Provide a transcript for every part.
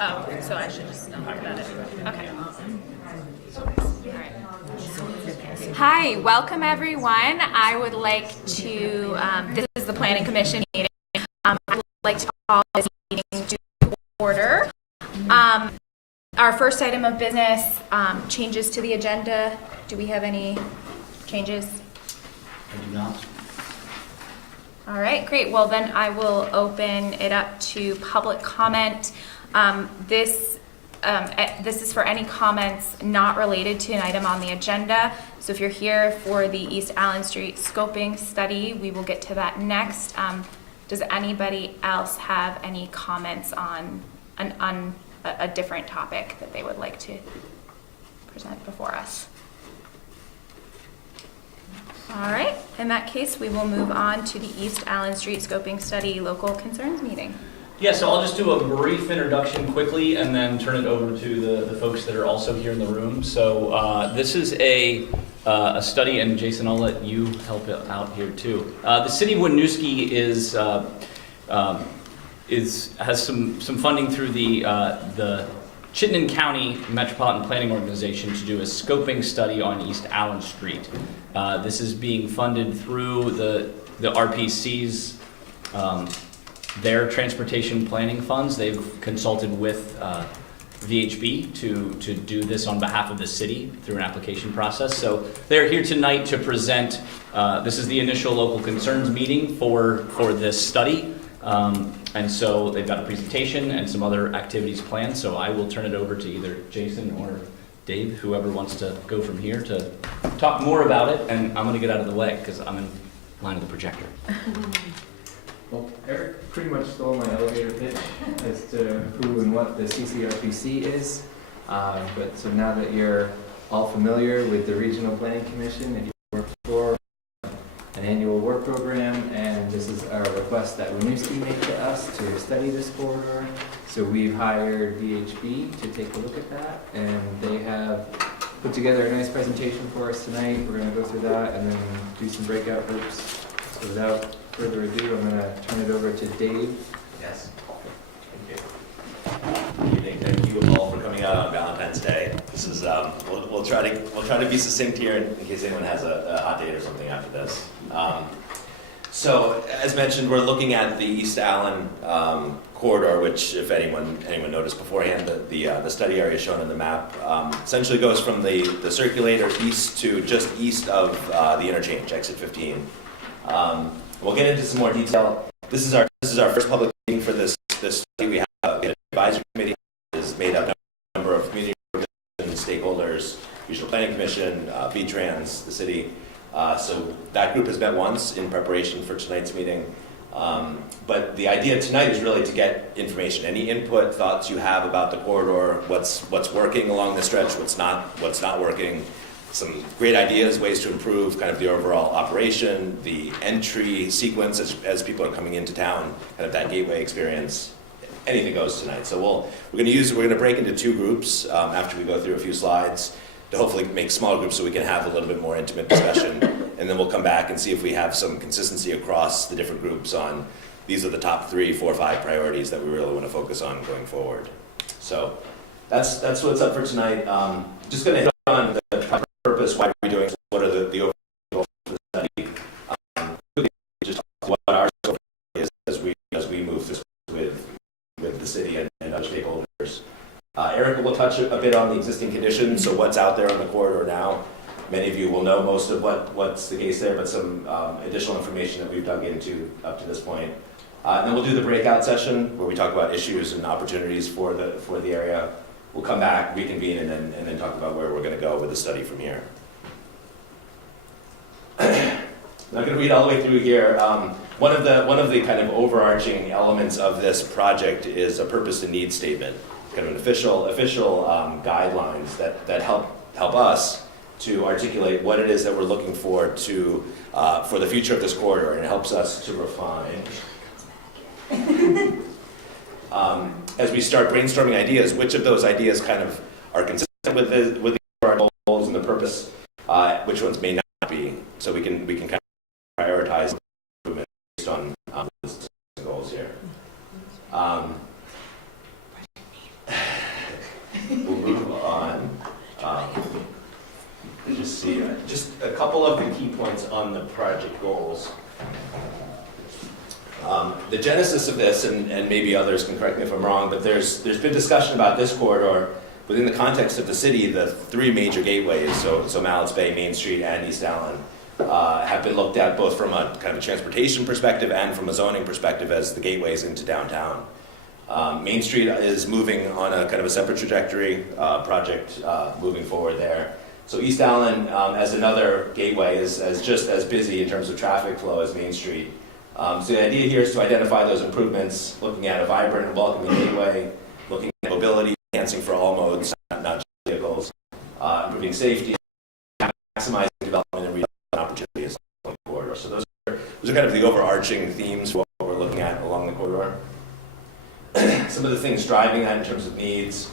Oh, so I should just know about it. Okay. All right. Hi, welcome everyone. I would like to, this is the Planning Commission meeting. I would like to call this meeting to order. Our first item of business, changes to the agenda. Do we have any changes? I do not. All right, great. Well, then I will open it up to public comment. This is for any comments not related to an item on the agenda. So if you're here for the East Allen Street scoping study, we will get to that next. Does anybody else have any comments on a different topic that they would like to present before us? All right, in that case, we will move on to the East Allen Street Scoping Study Local Concerns Meeting. Yeah, so I'll just do a brief introduction quickly and then turn it over to the folks that are also here in the room. So this is a study, and Jason, I'll let you help out here too. The city of Winooski has some funding through the Chittenden County Metropolitan Planning Organization to do a scoping study on East Allen Street. This is being funded through the RPC's their transportation planning funds. They've consulted with VHB to do this on behalf of the city through an application process. So they're here tonight to present. This is the initial local concerns meeting for this study. And so they've got a presentation and some other activities planned. So I will turn it over to either Jason or Dave, whoever wants to go from here to talk more about it. And I'm going to get out of the way because I'm in line of the projector. Well, Eric pretty much stole my elevator pitch as to who and what the CCRPC is. But so now that you're all familiar with the Regional Planning Commission, if you work for an annual work program, and this is our request that Winooski made to us to study this corridor. So we've hired VHB to take a look at that, and they have put together a nice presentation for us tonight. We're going to go through that and then do some breakout groups. So without further ado, I'm going to turn it over to Dave. Yes. Thank you. Thank you all for coming out on Valentine's Day. This is we'll try to be succinct here in case anyone has a hot date or something after this. So as mentioned, we're looking at the East Allen corridor, which, if anyone noticed beforehand, the study area shown in the map essentially goes from the circulator east to just east of the interchange, exit 15. We'll get into some more detail. This is our first public meeting for this study. We have an advisory committee that is made up of a number of community organizations, stakeholders, Regional Planning Commission, VTrans, the city. So that group has met once in preparation for tonight's meeting. But the idea tonight is really to get information, any input, thoughts you have about the corridor, what's working along the stretch, what's not working. Some great ideas, ways to improve kind of the overall operation, the entry sequence as people are coming into town, kind of that gateway experience. Anything goes tonight. So we're going to break into two groups after we go through a few slides to hopefully make smaller groups so we can have a little bit more intimate discussion. And then we'll come back and see if we have some consistency across the different groups on these are the top 3, 4, 5 priorities that we really want to focus on going forward. So that's what's up for tonight. Just going to hit on the purpose, why are we doing, what are the overall goals for the study, just what our scope is as we move this with the city and other stakeholders. Erica will touch a bit on the existing conditions, so what's out there on the corridor now. Many of you will know most of what's the case there, but some additional information that we've dug into up to this point. Then we'll do the breakout session where we talk about issues and opportunities for the area. We'll come back, reconvene, and then talk about where we're going to go with the study from here. I'm not going to read all the way through here. One of the kind of overarching elements of this project is a purpose and need statement, kind of an official guidelines that help us to articulate what it is that we're looking for the future of this corridor, and it helps us to refine. As we start brainstorming ideas, which of those ideas kind of are consistent with the goals and the purpose, which ones may not be, so we can kind of prioritize improvement based on the goals here. We'll move on. Just see, just a couple of the key points on the project goals. The genesis of this, and maybe others can correct me if I'm wrong, but there's been discussion about this corridor within the context of the city. The three major gateways, so Mallett's Bay, Main Street, and East Allen, have been looked at both from a kind of a transportation perspective and from a zoning perspective as the gateways into downtown. Main Street is moving on a kind of a separate trajectory, project moving forward there. So East Allen, as another gateway, is just as busy in terms of traffic flow as Main Street. So the idea here is to identify those improvements, looking at a vibrant and welcoming gateway, looking at mobility, enhancing for all modes, not just vehicles, improving safety, maximizing development and redevelopment opportunities along the corridor. So those are kind of the overarching themes for what we're looking at along the corridor. Some of the things driving that in terms of needs,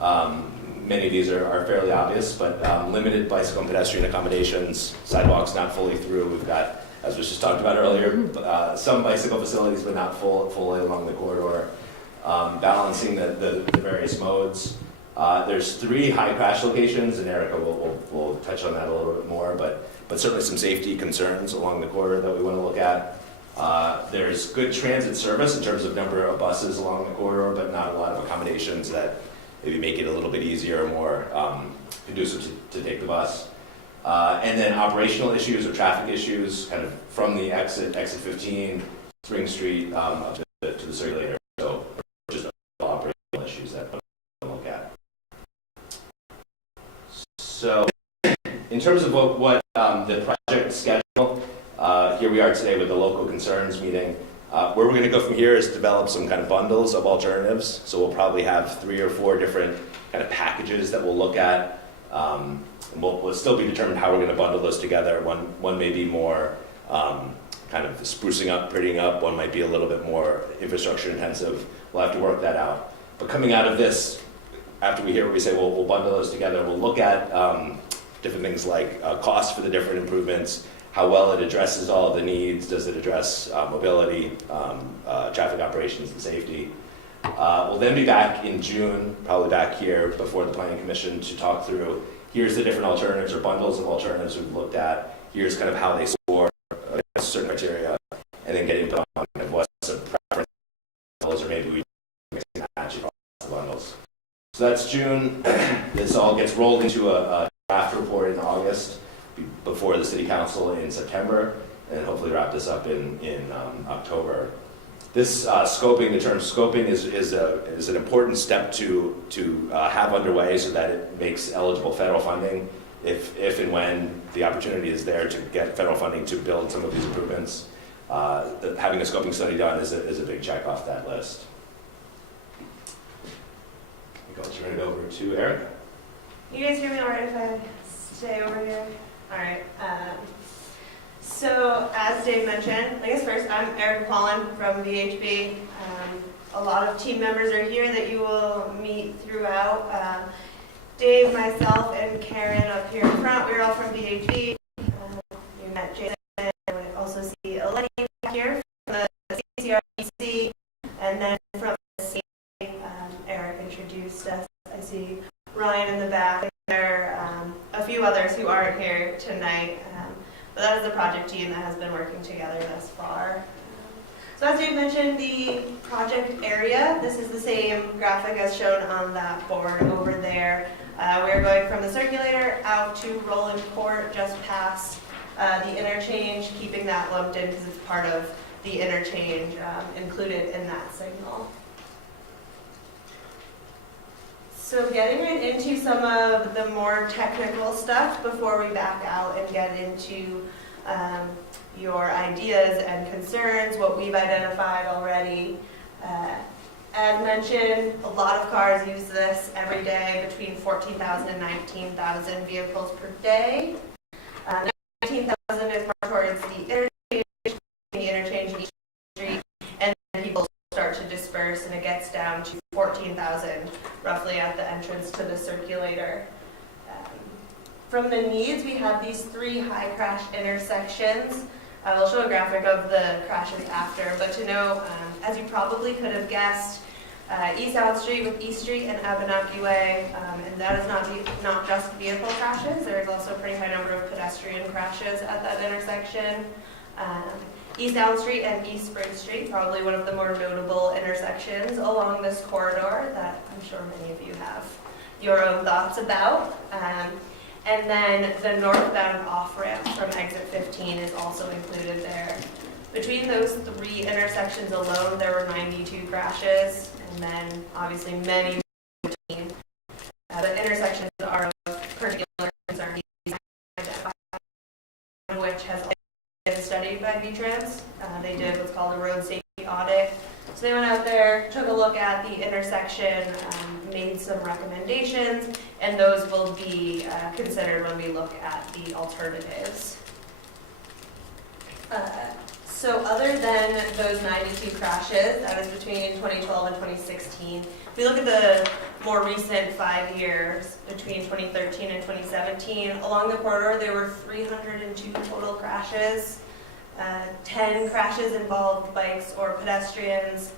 many of these are fairly obvious, but limited bicycle and pedestrian accommodations, sidewalks not fully through. We've got, as was just talked about earlier, some bicycle facilities, but not fully along the corridor. Balancing the various modes. There's 3 high crash locations, and Erica will touch on that a little bit more, but certainly some safety concerns along the corridor that we want to look at. There's good transit service in terms of number of buses along the corridor, but not a lot of accommodations that maybe make it a little bit easier or more conducive to take the bus. And then operational issues or traffic issues, kind of from the exit 15, Spring Street, up to the circulator. So just operational issues that we'll look at. So in terms of what the project schedule, here we are today with the local concerns meeting. Where we're going to go from here is develop some kind of bundles of alternatives. So we'll probably have 3 or 4 different kind of packages that we'll look at. And we'll still be determined how we're going to bundle those together. One may be more kind of sprucing up, prettying up. One might be a little bit more infrastructure intensive. We'll have to work that out. But coming out of this, after we hear what we say, we'll bundle those together. We'll look at different things like costs for the different improvements, how well it addresses all of the needs. Does it address mobility, traffic operations, and safety? We'll then be back in June, probably back here before the Planning Commission to talk through, here's the different alternatives or bundles of alternatives we've looked at. Here's kind of how they score against certain criteria, and then getting to kind of what's the preference bundles, or maybe we match across the bundles. So that's June. This all gets rolled into a draft report in August before the City Council in September, and hopefully wrap this up in October. This scoping, the term scoping is an important step to have underway so that it makes eligible federal funding if and when the opportunity is there to get federal funding to build some of these improvements. Having a scoping study done is a big check off that list. I'll turn it over to Eric. You guys hear me all right if I stay over here? All right. So as Dave mentioned, I guess first, I'm Erica Pollan from VHB. A lot of team members are here that you will meet throughout. Dave, myself, and Karen up here in front, we're all from VHB. You met Jason, and we also see Eleni back here from the CCRPC, and then from the state, Eric introduced us. I see Ryan in the back, and there are a few others who aren't here tonight. But that is the project team that has been working together thus far. So as Dave mentioned, the project area, this is the same graphic as shown on that board over there. We're going from the circulator out to Roland Court, just past the interchange, keeping that lumped in because it's part of the interchange included in that signal. So getting right into some of the more technical stuff before we back out and get into your ideas and concerns, what we've identified already. As mentioned, a lot of cars use this every day, between 14,000 and 19,000 vehicles per day. 19,000 is more towards the interchange each street, and then people start to disperse, and it gets down to 14,000 roughly at the entrance to the circulator. From the needs, we have these 3 high crash intersections. I will show a graphic of the crashes after, but to know, as you probably could have guessed, East Allen Street with East Street and Abenaki Way, and that is not just vehicle crashes. There is also a pretty high number of pedestrian crashes at that intersection. East Allen Street and East Spring Street, probably one of the more notable intersections along this corridor that I'm sure many of you have your own thoughts about. And then the northbound off-ramp from exit 15 is also included there. Between those three intersections alone, there were 92 crashes, and then obviously many between. The intersections are of particular concern, which has been studied by VTrans. They did what's called a road safety audit. So they went out there, took a look at the intersection, made some recommendations, and those will be considered when we look at the alternatives. So other than those 92 crashes, that is between 2012 and 2016, if we look at the more recent 5 years, between 2013 and 2017, along the corridor there were 302 total crashes. 10 crashes involved bikes or pedestrians.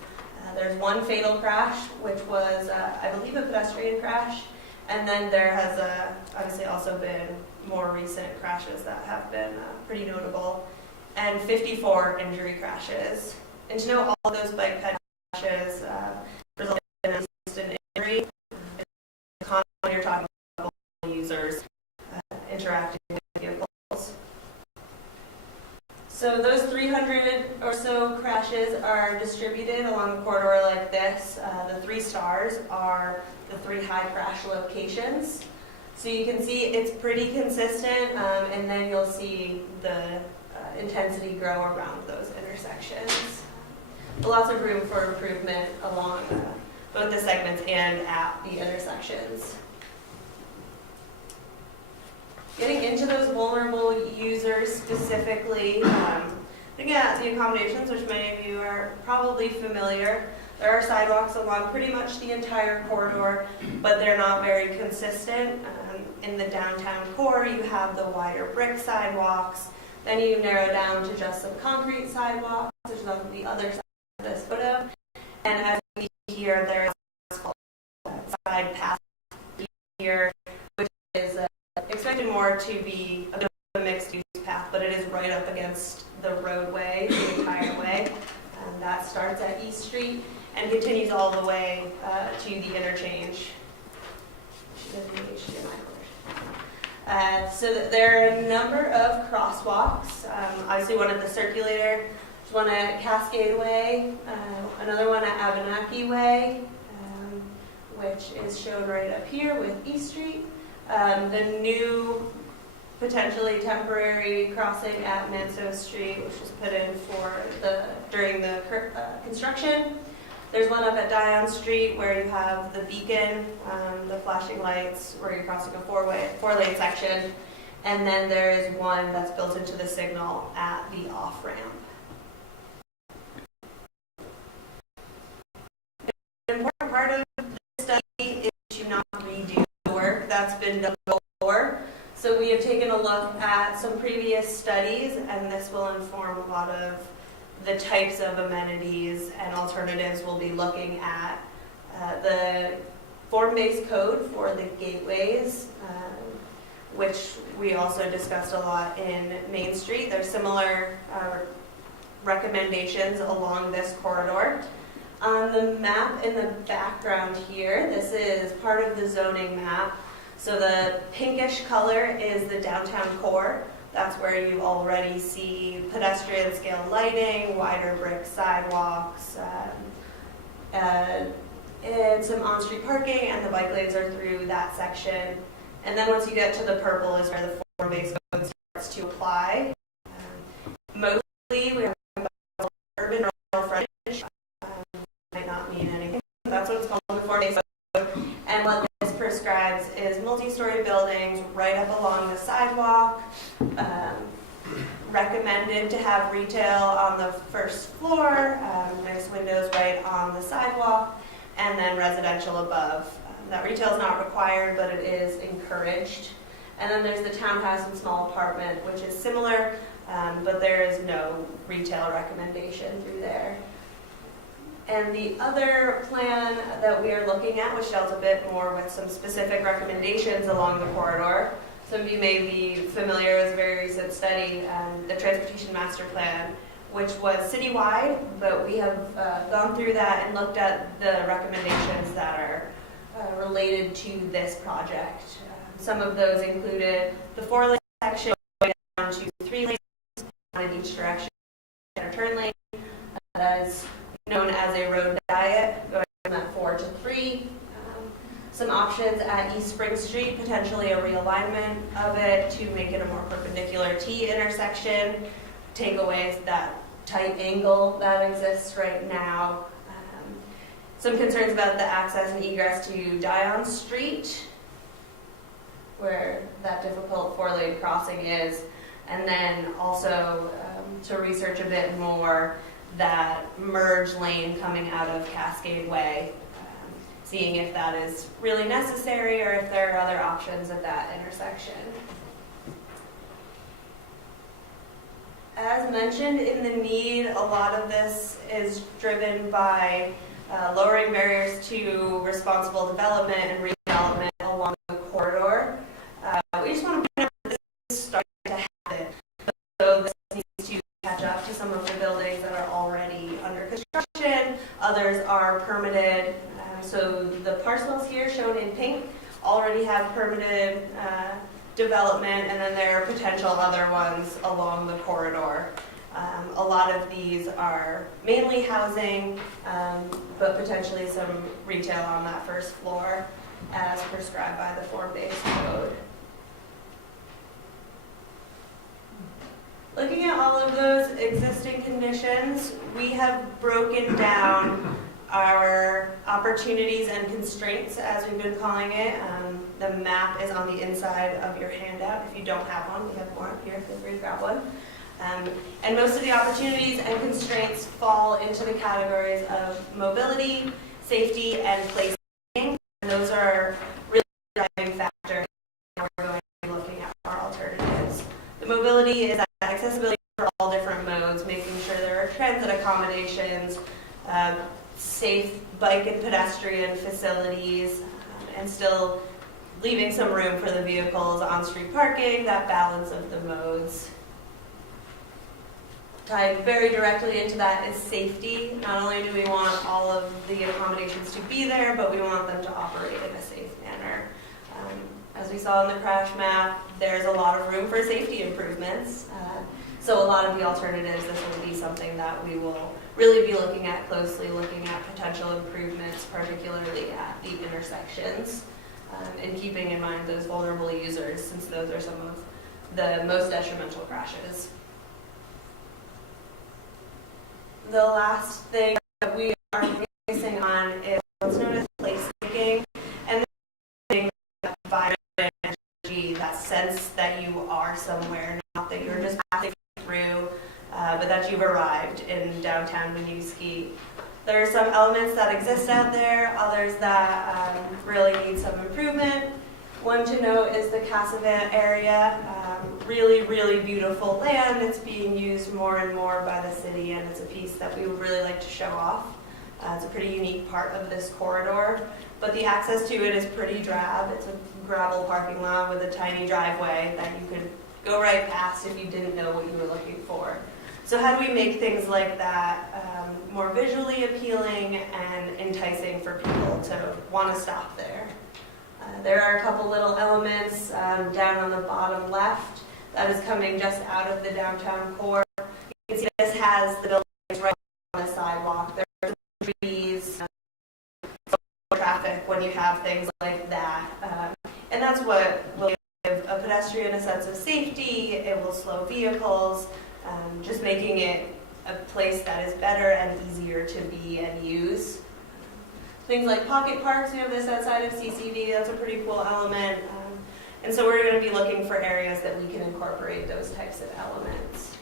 There's one fatal crash, which was, I believe, a pedestrian crash. And then there has obviously also been more recent crashes that have been pretty notable. And 54 injury crashes. And to know all of those bike ped crashes result in at least an injury, when you're talking about users interacting with vehicles. So those 300 or so crashes are distributed along the corridor like this. The 3 stars are the 3 high crash locations. So you can see it's pretty consistent, and then you'll see the intensity grow around those intersections. Lots of room for improvement along both the segments and at the intersections. Getting into those vulnerable users specifically, looking at the accommodations, which many of you are probably familiar. There are sidewalks along pretty much the entire corridor, but they're not very consistent. In the downtown core, you have the wider brick sidewalks. Then you narrow down to just some concrete sidewalks, which is on the other side of this photo. And as we see here, there is a side path here, which is expected more to be a bit of a mixed-use path, but it is right up against the roadway the entire way. And that starts at East Street and continues all the way to the interchange. So there are a number of crosswalks. Obviously one at the Circulator, there's one at Cascade Way, another one at Abenaki Way, which is shown right up here with East Street. The new potentially temporary crossing at Manso Street, which was put in during the construction. There's one up at Dion Street where you have the beacon, the flashing lights where you're crossing a four-lane section. And then there is one that's built into the signal at the off-ramp. An important part of this study is to not redo the work that's been done before. So we have taken a look at some previous studies, and this will inform a lot of the types of amenities and alternatives we'll be looking at. The form-based code for the gateways, which we also discussed a lot in Main Street. There's similar recommendations along this corridor. On the map in the background here, this is part of the zoning map. So the pinkish color is the downtown core. That's where you already see pedestrian scale lighting, wider brick sidewalks, and some on-street parking, and the bike lanes are through that section. And then once you get to the purple is where the form-based code starts to apply. Mostly we have urban rural frontage. Might not mean anything. That's what it's called in the form-based code. And what this prescribes is multi-story buildings right up along the sidewalk. Recommended to have retail on the first floor, nice windows right on the sidewalk, and then residential above. That retail is not required, but it is encouraged. And then there's the townhouse and small apartment, which is similar, but there is no retail recommendation through there. And the other plan that we are looking at, which dealt a bit more with some specific recommendations along the corridor. Some of you may be familiar with a very recent study, the Transportation Master Plan, which was citywide, but we have gone through that and looked at the recommendations that are related to this project. Some of those included the 4-lane section going down to 3 lanes in each direction, and a turn lane that is known as a road diet, going from that 4 to 3. Some options at East Spring Street, potentially a realignment of it to make it a more perpendicular T intersection, take away that tight angle that exists right now. Some concerns about the access and egress to Dion Street, where that difficult 4-lane crossing is, and then also to research a bit more that merge lane coming out of Cascade Way, seeing if that is really necessary or if there are other options at that intersection. As mentioned in the need, a lot of this is driven by lowering barriers to responsible development and redevelopment along the corridor. We just want to point out that this is starting to happen. So this needs to catch up to some of the buildings that are already under construction. Others are permitted. So the parcels here shown in pink already have permitted development, and then there are potential other ones along the corridor. A lot of these are mainly housing, but potentially some retail on that first floor as prescribed by the form-based code. Looking at all of those existing conditions, we have broken down our opportunities and constraints, as we've been calling it. The map is on the inside of your handout. If you don't have one, we have more up here. Feel free to grab one. And most of the opportunities and constraints fall into the categories of mobility, safety, and placing. And those are really driving factors when we're going to be looking at our alternatives. The mobility is accessibility for all different modes, making sure there are transit accommodations, safe bike and pedestrian facilities, and still leaving some room for the vehicles, on-street parking, that balance of the modes. Tied very directly into that is safety. Not only do we want all of the accommodations to be there, but we want them to operate in a safe manner. As we saw in the crash map, there's a lot of room for safety improvements. So a lot of the alternatives, this will be something that we will really be looking at closely, looking at potential improvements, particularly at the intersections, and keeping in mind those vulnerable users, since those are some of the most detrimental crashes. The last thing that we are focusing on is what's known as placemaking, and this that vibrant energy, that sense that you are somewhere, not that you're just passing through, but that you've arrived in downtown Winooski. There are some elements that exist out there, others that really need some improvement. One to note is the Cassavant area. Really, really beautiful land. It's being used more and more by the city, and it's a piece that we would really like to show off. It's a pretty unique part of this corridor, but the access to it is pretty drab. It's a gravel parking lot with a tiny driveway that you could go right past if you didn't know what you were looking for. So how do we make things like that more visually appealing and enticing for people to want to stop there? There are a couple little elements down on the bottom left that is coming just out of the downtown core. You can see this has the buildings right on the sidewalk. There are trees, traffic when you have things like that. And that's what will give a pedestrian a sense of safety. It will slow vehicles, just making it a place that is better and easier to be and use. Things like pocket parks, we have this outside of CCD, that's a pretty cool element. And so we're going to be looking for areas that we can incorporate those types of elements.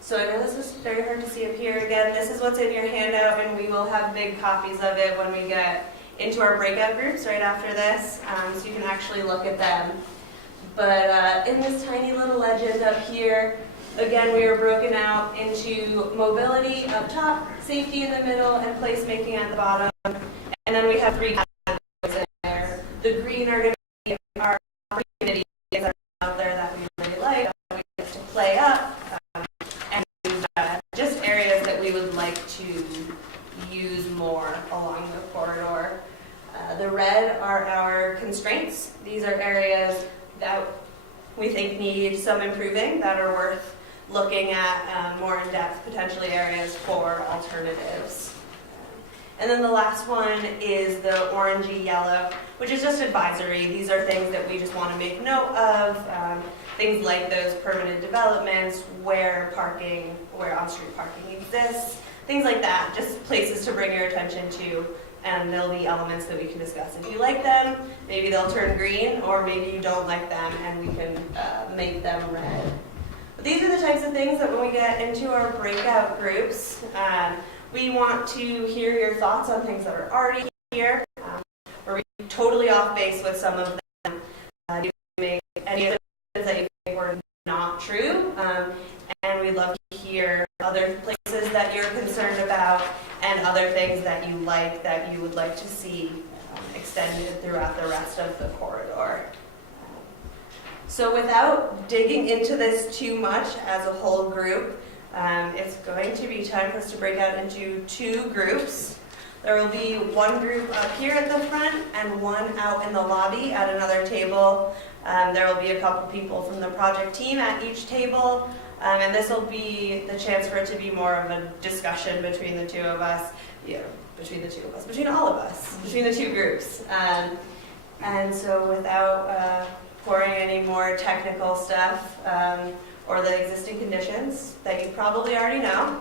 So I know this is very hard to see up here. Again, this is what's in your handout, and we will have big copies of it when we get into our breakout groups right after this, so you can actually look at them. But in this tiny little legend up here, again, we are broken out into mobility up top, safety in the middle, and placemaking at the bottom. And then we have 3 categories in there. The green are going to be our opportunities that are out there that we really like, that we get to play up, and just areas that we would like to use more along the corridor. The red are our constraints. These are areas that we think need some improving, that are worth looking at more in-depth, potentially areas for alternatives. And then the last one is the orangey yellow, which is just advisory. These are things that we just want to make note of, things like those permanent developments, where on-street parking exists, things like that, just places to bring your attention to. And there'll be elements that we can discuss. If you like them, maybe they'll turn green, or maybe you don't like them and we can make them red. But these are the types of things that when we get into our breakout groups, we want to hear your thoughts on things that are already here, or we're totally off base with some of them. You make any of the that you think were not true, and we'd love to hear other places that you're concerned about, and other things that you like, that you would like to see extended throughout the rest of the corridor. So without digging into this too much as a whole group, it's going to be time for us to break out into 2 groups. There will be one group up here at the front and one out in the lobby at another table. There will be a couple people from the project team at each table. And this will be the chance for it to be more of a discussion between the 2 of us, between all of us, between the 2 groups. And so without pouring any more technical stuff or the existing conditions that you probably already know,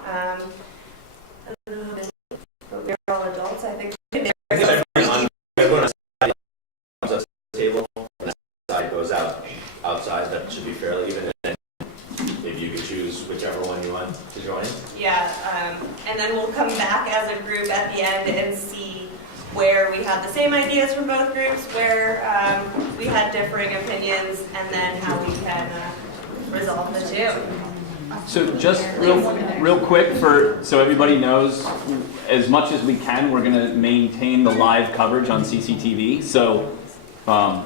but we're all adults, I think. Everyone on the table, and the side goes outside, that should be fairly even. Maybe you could choose whichever one you want to join. Yeah, and then we'll come back as a group at the end and see where we had the same ideas from both groups, where we had differing opinions, and then how we can resolve the 2. So just real quick, so everybody knows, as much as we can, we're going to maintain the live coverage on CCTV. So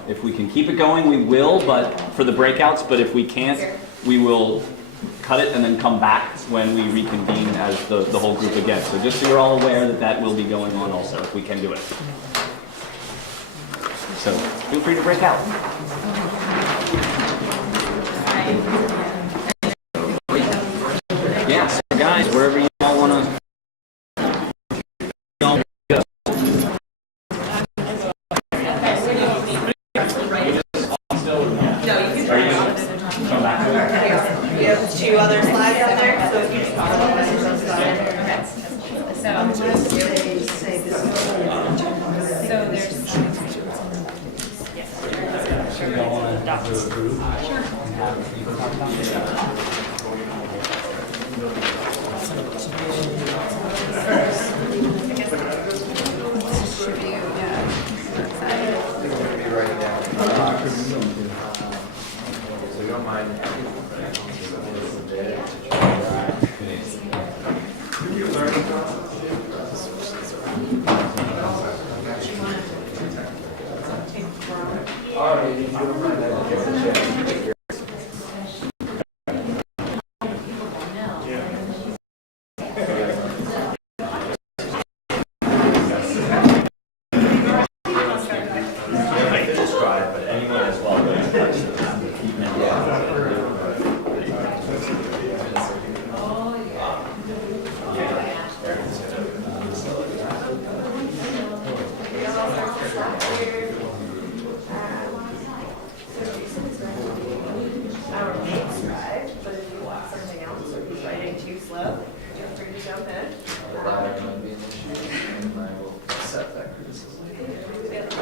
if we can keep it going, we will, but for the breakouts. But if we can't, we will cut it and then come back when we reconvene as the whole group again. So just so you're all aware that will be going on also, if we can do it. So feel free to break out. Yeah, so guys, wherever you all want to go. Are you going to come back to it? We have 2 other slides on there, so if you just follow So you all want to do a group? Sure. So you don't mind.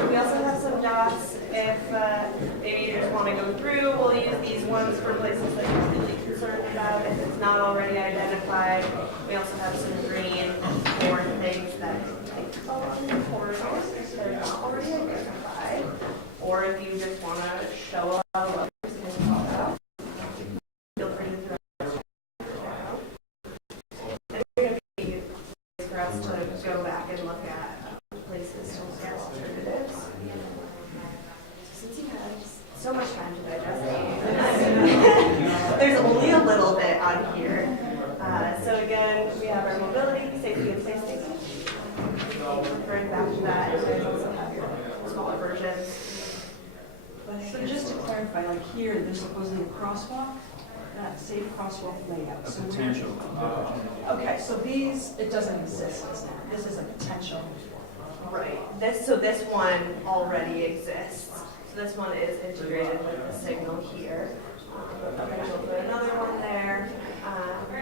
We also have some dots if maybe you just want to go through. We'll use these ones for places that you're really concerned about if it's not already identified. We also have some green for things that fall on the corridors that are not already identified. Or if you just want to show a lot of There's only a little bit on here. So again, we have our mobility, safety, and safety. Referring back to that, and then also have your smaller versions. So just to clarify, like here, there's supposedly a crosswalk, that safe crosswalk layout. A So potential. okay, so these, it doesn't exist, this is a potential. Right. So this one already exists. So this one is integrated with the signal here. Potential for another one there.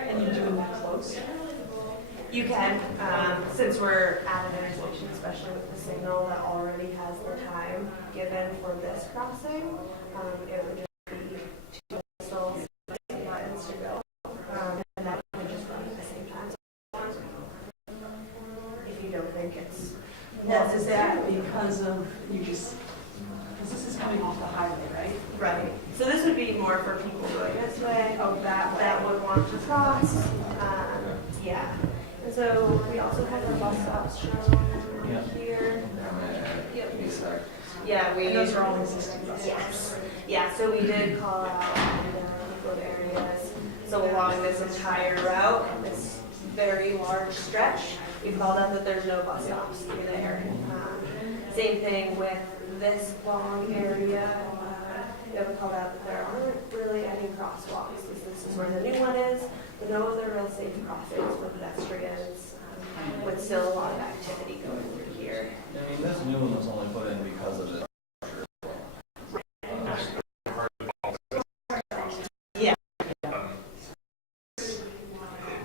And you're doing that close? You can, since we're at an intersection, especially with the signal that already has the time given for this crossing, it would just be two whistles, buttons to go, and that would just run at the same time. If you don't think it's Now, is necessary. that because of, because this is coming off the highway, right? Right. So this would be more for people going this way, Oh, that way. that would want to cross. Yeah. And so we also have our bus stops shown here. Yep. Yeah, we And those are all existing buses. Yes. Yeah, so we did call out people areas. So along this entire route, this very large stretch, we called out that there's no bus stops through there. Same thing with this long area. We have called out that there aren't really any crosswalks. This is where the new one is, but no other real safe crossings for pedestrians, with still a lot of activity going through here. I mean, this new one was only put in because of the. Yeah.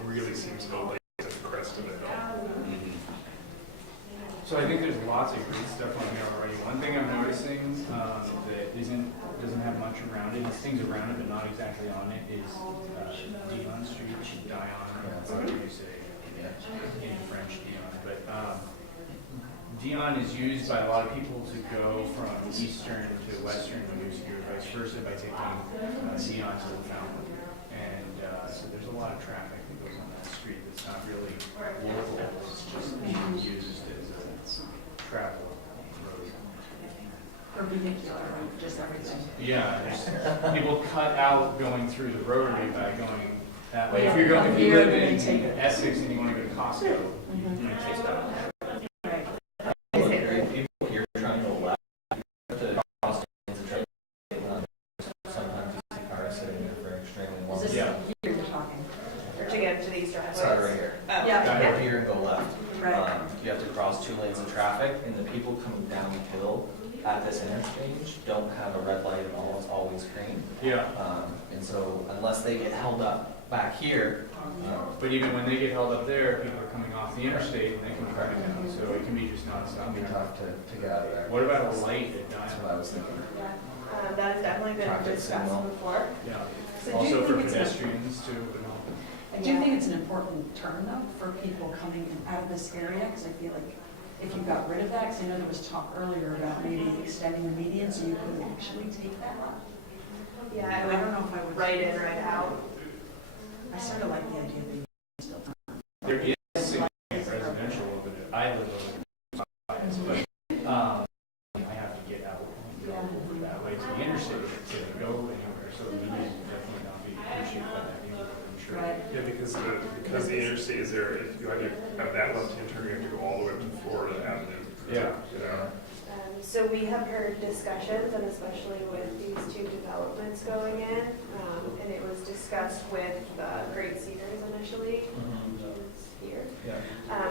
Really seems to like the crest of it all. So I think there's lots of great stuff on here already. One thing I'm noticing that doesn't have much around it, has things around it but not exactly on it, is Dion Street, Dion, however you say in French, Dion. But Dion is used by a lot of people to go from eastern to western Winooski or vice versa by taking Dion to the fountain. And so there's a lot of traffic that goes on that street that's not really local, it's just being used as a travel road. Or vehicular, right? Just everything. Yeah, there's, people cut out going through the rotary by going that way. Yeah, If you come live here and then take in it. Essex and you want to go to Costco, you take that. Right. People here trying to left, to cross lanes and try to sometimes you see cars sitting there for extremely long. Is this Yeah. here you're talking? Or to get to these driveways. Sorry, right here. Oh, Yeah. Go here and go left. Right. You have to cross 2 lanes of traffic, and the people coming down the hill at this interchange don't have a red light at all, it's always green. Yeah, And so unless they get held up back here, but even when they get held up there, people are coming off the interstate and they can come down, so it can be just nonstop. it'd be tough to get out of there. What about a light at That's Dion? what I was thinking. that has definitely been Traffic discussed signal. before. Yeah, So do you also for think it's a- pedestrians too, but all. I do think it's an important turn though for people coming in out of this area, because I feel like if you got rid of that, because I know there was talk earlier about maybe extending the median so you could actually take that up. Yeah, I I don't would know if I would. right in, right out. I sort of like the idea that you still. There is significant residential over there. I live over there, but I have to get out and go that way to the interstate to go anywhere. So the median would definitely not be appreciated by that neighborhood, I'm sure. Right. Yeah, because the interstate is there, if you have that left-hand turn, you have to go all the way up to Florida Avenue. Yeah. You know? So we have heard discussions, and especially with these two developments going in, and it was discussed with Great Cedars initially, which is here. Yeah.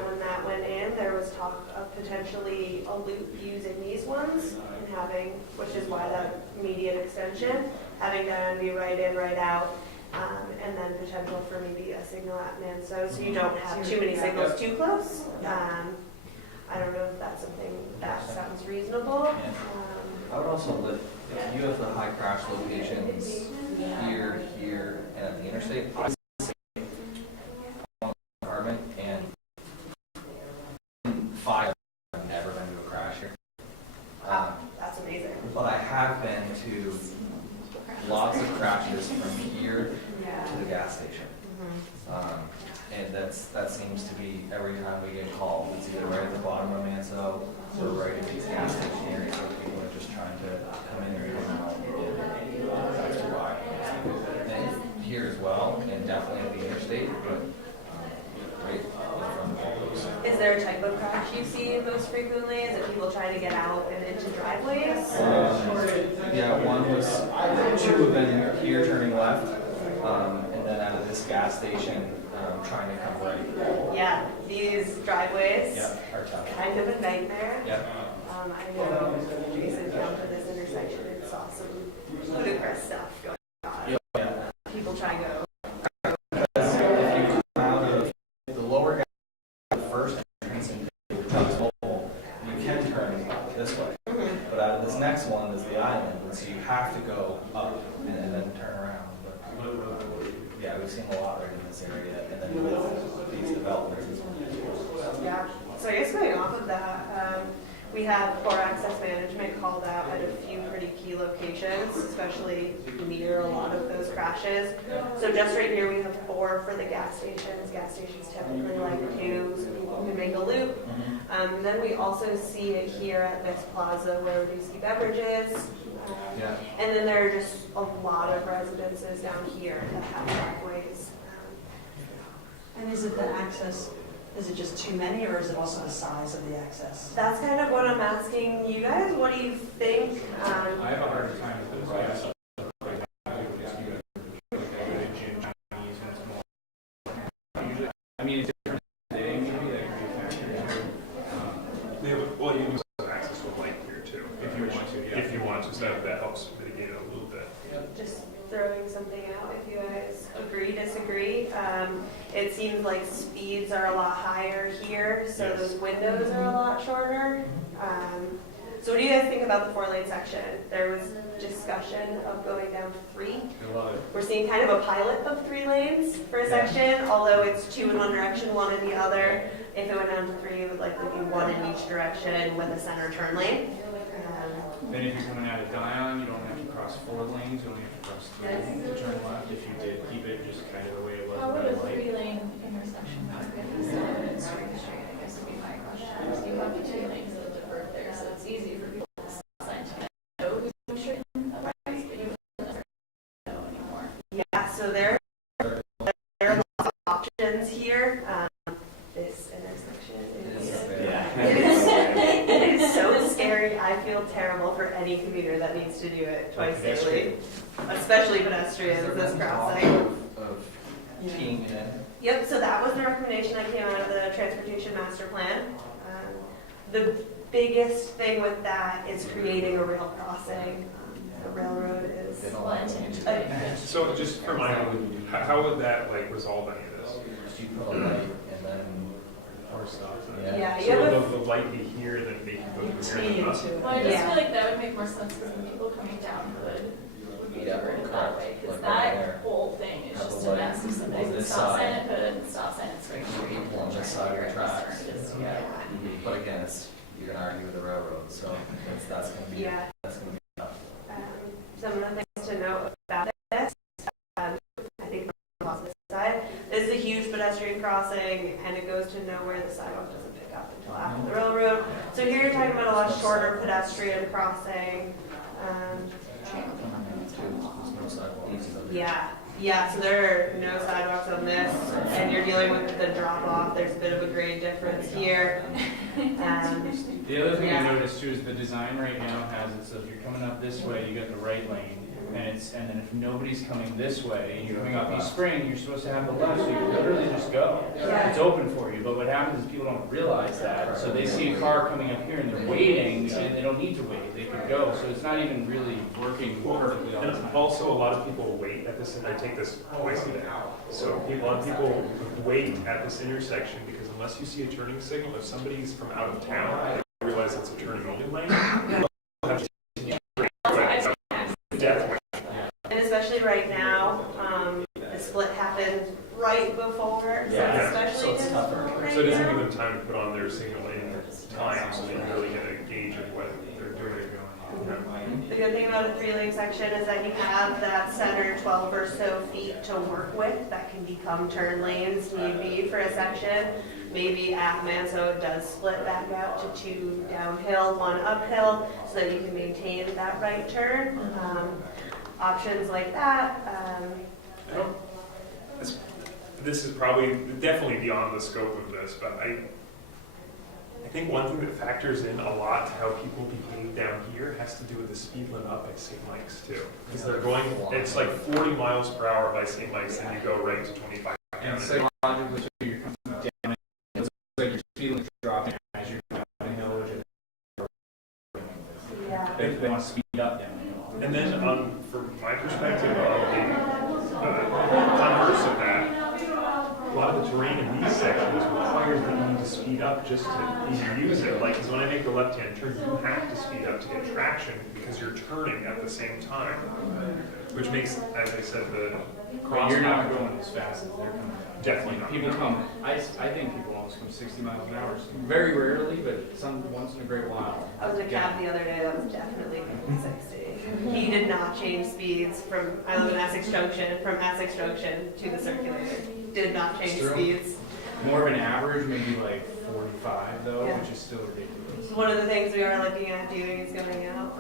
When that went in, there was talk of potentially a loop using these ones and having, which is why that median extension, having them be right in, right out, and then potential for maybe a signal at Manso, so you don't have too many signals too close. I don't know if that's something that sounds reasonable. I would also, if you have the high crash locations here, here, and at the interstate, apartment, and 5 I've never been to a crash here. That's amazing. But I have been to lots of crashes from here to the gas station. And that seems to be every time we get called, it's either right at the bottom of Manso or right at these gas station areas where people are just trying to come in and come out. you see most frequently? Is it people trying to get out and into driveways? Yeah, one was, 2 of them here turning left, and then out of this gas station, trying to come right. Yeah, these driveways, Yeah, our town. kind of a nightmare. Yeah. I know Jason down to this intersection and saw some ludicrous stuff going on. Yeah. People trying to go. If you come out of the lower gas, the first entrance into Tubbs Bowl, you can turn this way. But out of this next one is the island, and so you have to go up and then turn around. But yeah, we've seen a lot right in this area, and then with these developments as well. Yeah, so I guess going off of that, we have poor access management called out at a few pretty key locations, especially near a lot of those crashes. So just right here, we have 4 for the gas stations. Gas stations typically like 2, so people can make a loop. Then we also see it here at this plaza where Winooski Beverages. Yeah. And then there are just a lot of residences down here that have driveways. And is it the access, is it just too many, or is it also the size of the access? That's kind of what I'm asking you guys. What do you think? I have a hard time with those guys. Usually, I mean, it's different today, maybe that could be a factor too. Well, you can have access to a light here too, If you want to, yeah. If you want to, so that helps mitigate it a little bit. Just throwing something out if you guys agree, disagree. It seems like speeds are a lot higher here, so Yes. those windows are a lot shorter. So what do you guys think about the 4-lane section? There was discussion of going down to 3. I love it. We're seeing kind of a pilot of 3 lanes for a section, although it's 2 in one direction, 1 in the other. If it went down to 3, it would likely be 1 in each direction with a center turn lane. Then if you're coming out of Dion, you don't have to cross 4 lanes, you only have to cross 3 to turn left. If you did keep it just kind of the way it was. How would by a light. 3-lane intersection work if it's not straight to straight, I guess would be my question. So you have the 2 lanes that divert there, so it's easy for people to sign to know who's going straight and otherwise, but you don't know anymore. Yeah, so there are lots of options here. This intersection is it is so scary. I feel terrible for any commuter that needs to do it twice daily, especially pedestrians. This crossing. Of keying it in. Yep. So that was the recommendation that came out of the transportation master plan. The biggest thing with that is creating a rail crossing. The railroad is. They don't like it. So just for my, how would that like resolve any of this? You put a light and then, Or stop? Yeah, you So have a would the light be here, then they can go through here and up? Well, I just Yeah. feel like that would make more sense because the people coming down Hood would be Yeah, diverted that correct. way. Because Like right that there. whole thing is Have just the a light mess of somebody on would this stop sign side. at Hood and stop sign at Spring Street. People on this side of the tracks. Yeah. But again, it's, you're gonna argue with the railroad, so that's gonna be, Yeah. that's gonna be tough. Some of the things to note about this, I think on this side, this is a huge pedestrian crossing, and it goes to nowhere. The sidewalk doesn't pick up until after the railroad. So here you're talking about a lot shorter pedestrian crossing. There's no sidewalks. Yeah. So there are no sidewalks on this, and you're dealing with the drop off. There's a bit of a grade difference here. The other thing Yeah. I noticed too is the design right now has it so if you're coming up this way, you got the right lane. And then if nobody's coming this way, and you're coming off East Spring, you're supposed to have the left, so you can literally just go. Yeah. It's open for you, but what happens is people don't realize that. So they see a car coming up here and they're waiting, and they don't need to wait, they could go. So it's not even really working perfectly all the And time. also, a lot of people wait at this, I take this twice a day. So a lot of people wait at this intersection because unless you see a turning signal, if somebody's from out of town, they realize it's a turning only lane. they'll have to- Definitely. And especially right now, the split happened right before, so Yeah. especially So it's this tougher. right So it doesn't now. give them time to put on their signaling time, so they can really get a gauge of what they're doing. The good thing about a 3-lane section is that you have that center 12 or so feet to work with that can become turn lanes need be for a section. Maybe at Manso it does split back out to 2 downhill, 1 uphill, so that you can maintain that right turn. Options like that. I don't, this is probably definitely beyond the scope of this, but I think one thing that factors in a lot to how people behave down here has to do with the speed limit up at St. Mike's too. Because they're going, it's like 40 miles per hour by St. Mike's and you go right to 25. And psychologically, too, you're coming down, it's like your speed limit's dropping as you're down the hill, which is, Yeah. they want to speed up down the hill. And then, from my perspective, the converse of that, a lot of the terrain in these sections requires that you need to speed up just to even use it. Like, because when I make the left-hand turn, you have to speed up to get traction because you're turning at the same time, which makes, as I said, the But you're not going as fast as they're coming down. Definitely not. People come, I think people almost come 60 miles an hour, very rarely, but once in a great while. I was in a cab the other day that was definitely going 60. He did not change speeds from, I live in Essex Junction, from Essex Junction to the circulator. Did not change speeds. More of an average, maybe like 45 though, Yeah. which is still ridiculous. One of the things we are looking at doing is going out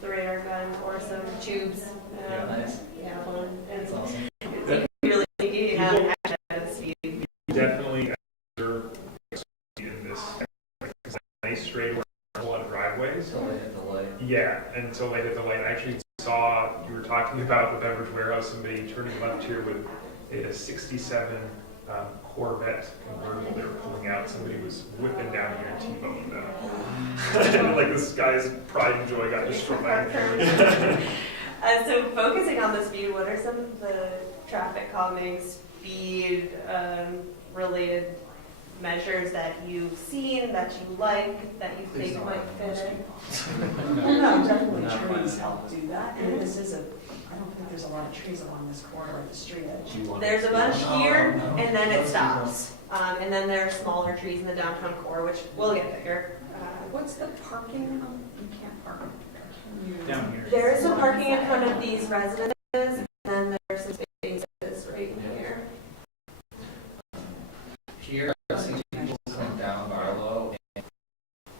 the radar gun or some tubes. Yeah, nice. Yeah, fun. And That's awesome. it's really sneaky how action at speed. definitely observe in this nice straightaway, a lot of driveways. So they hit the light. Yeah, until they hit the light. I actually saw, you were talking about the beverage warehouse, somebody turning left here with a 67 Corvette convertible they were pulling out. Somebody was whipping down here and T-boning them. Like this guy's pride and joy got destroyed. So focusing on the speed, what are some of the traffic calming speed related measures that you've seen, that you like, that you think might fit in? No, definitely trees help do that, and this is I don't think there's a lot of trees along this corridor at the street edge. There's a bunch here, and then it stops. And then there are smaller trees in the downtown core, which will get bigger. What's the parking, you can't park. Down here. There is some parking in front of these residences, and then there's some spaces right here. Here, I see people come down Barlow and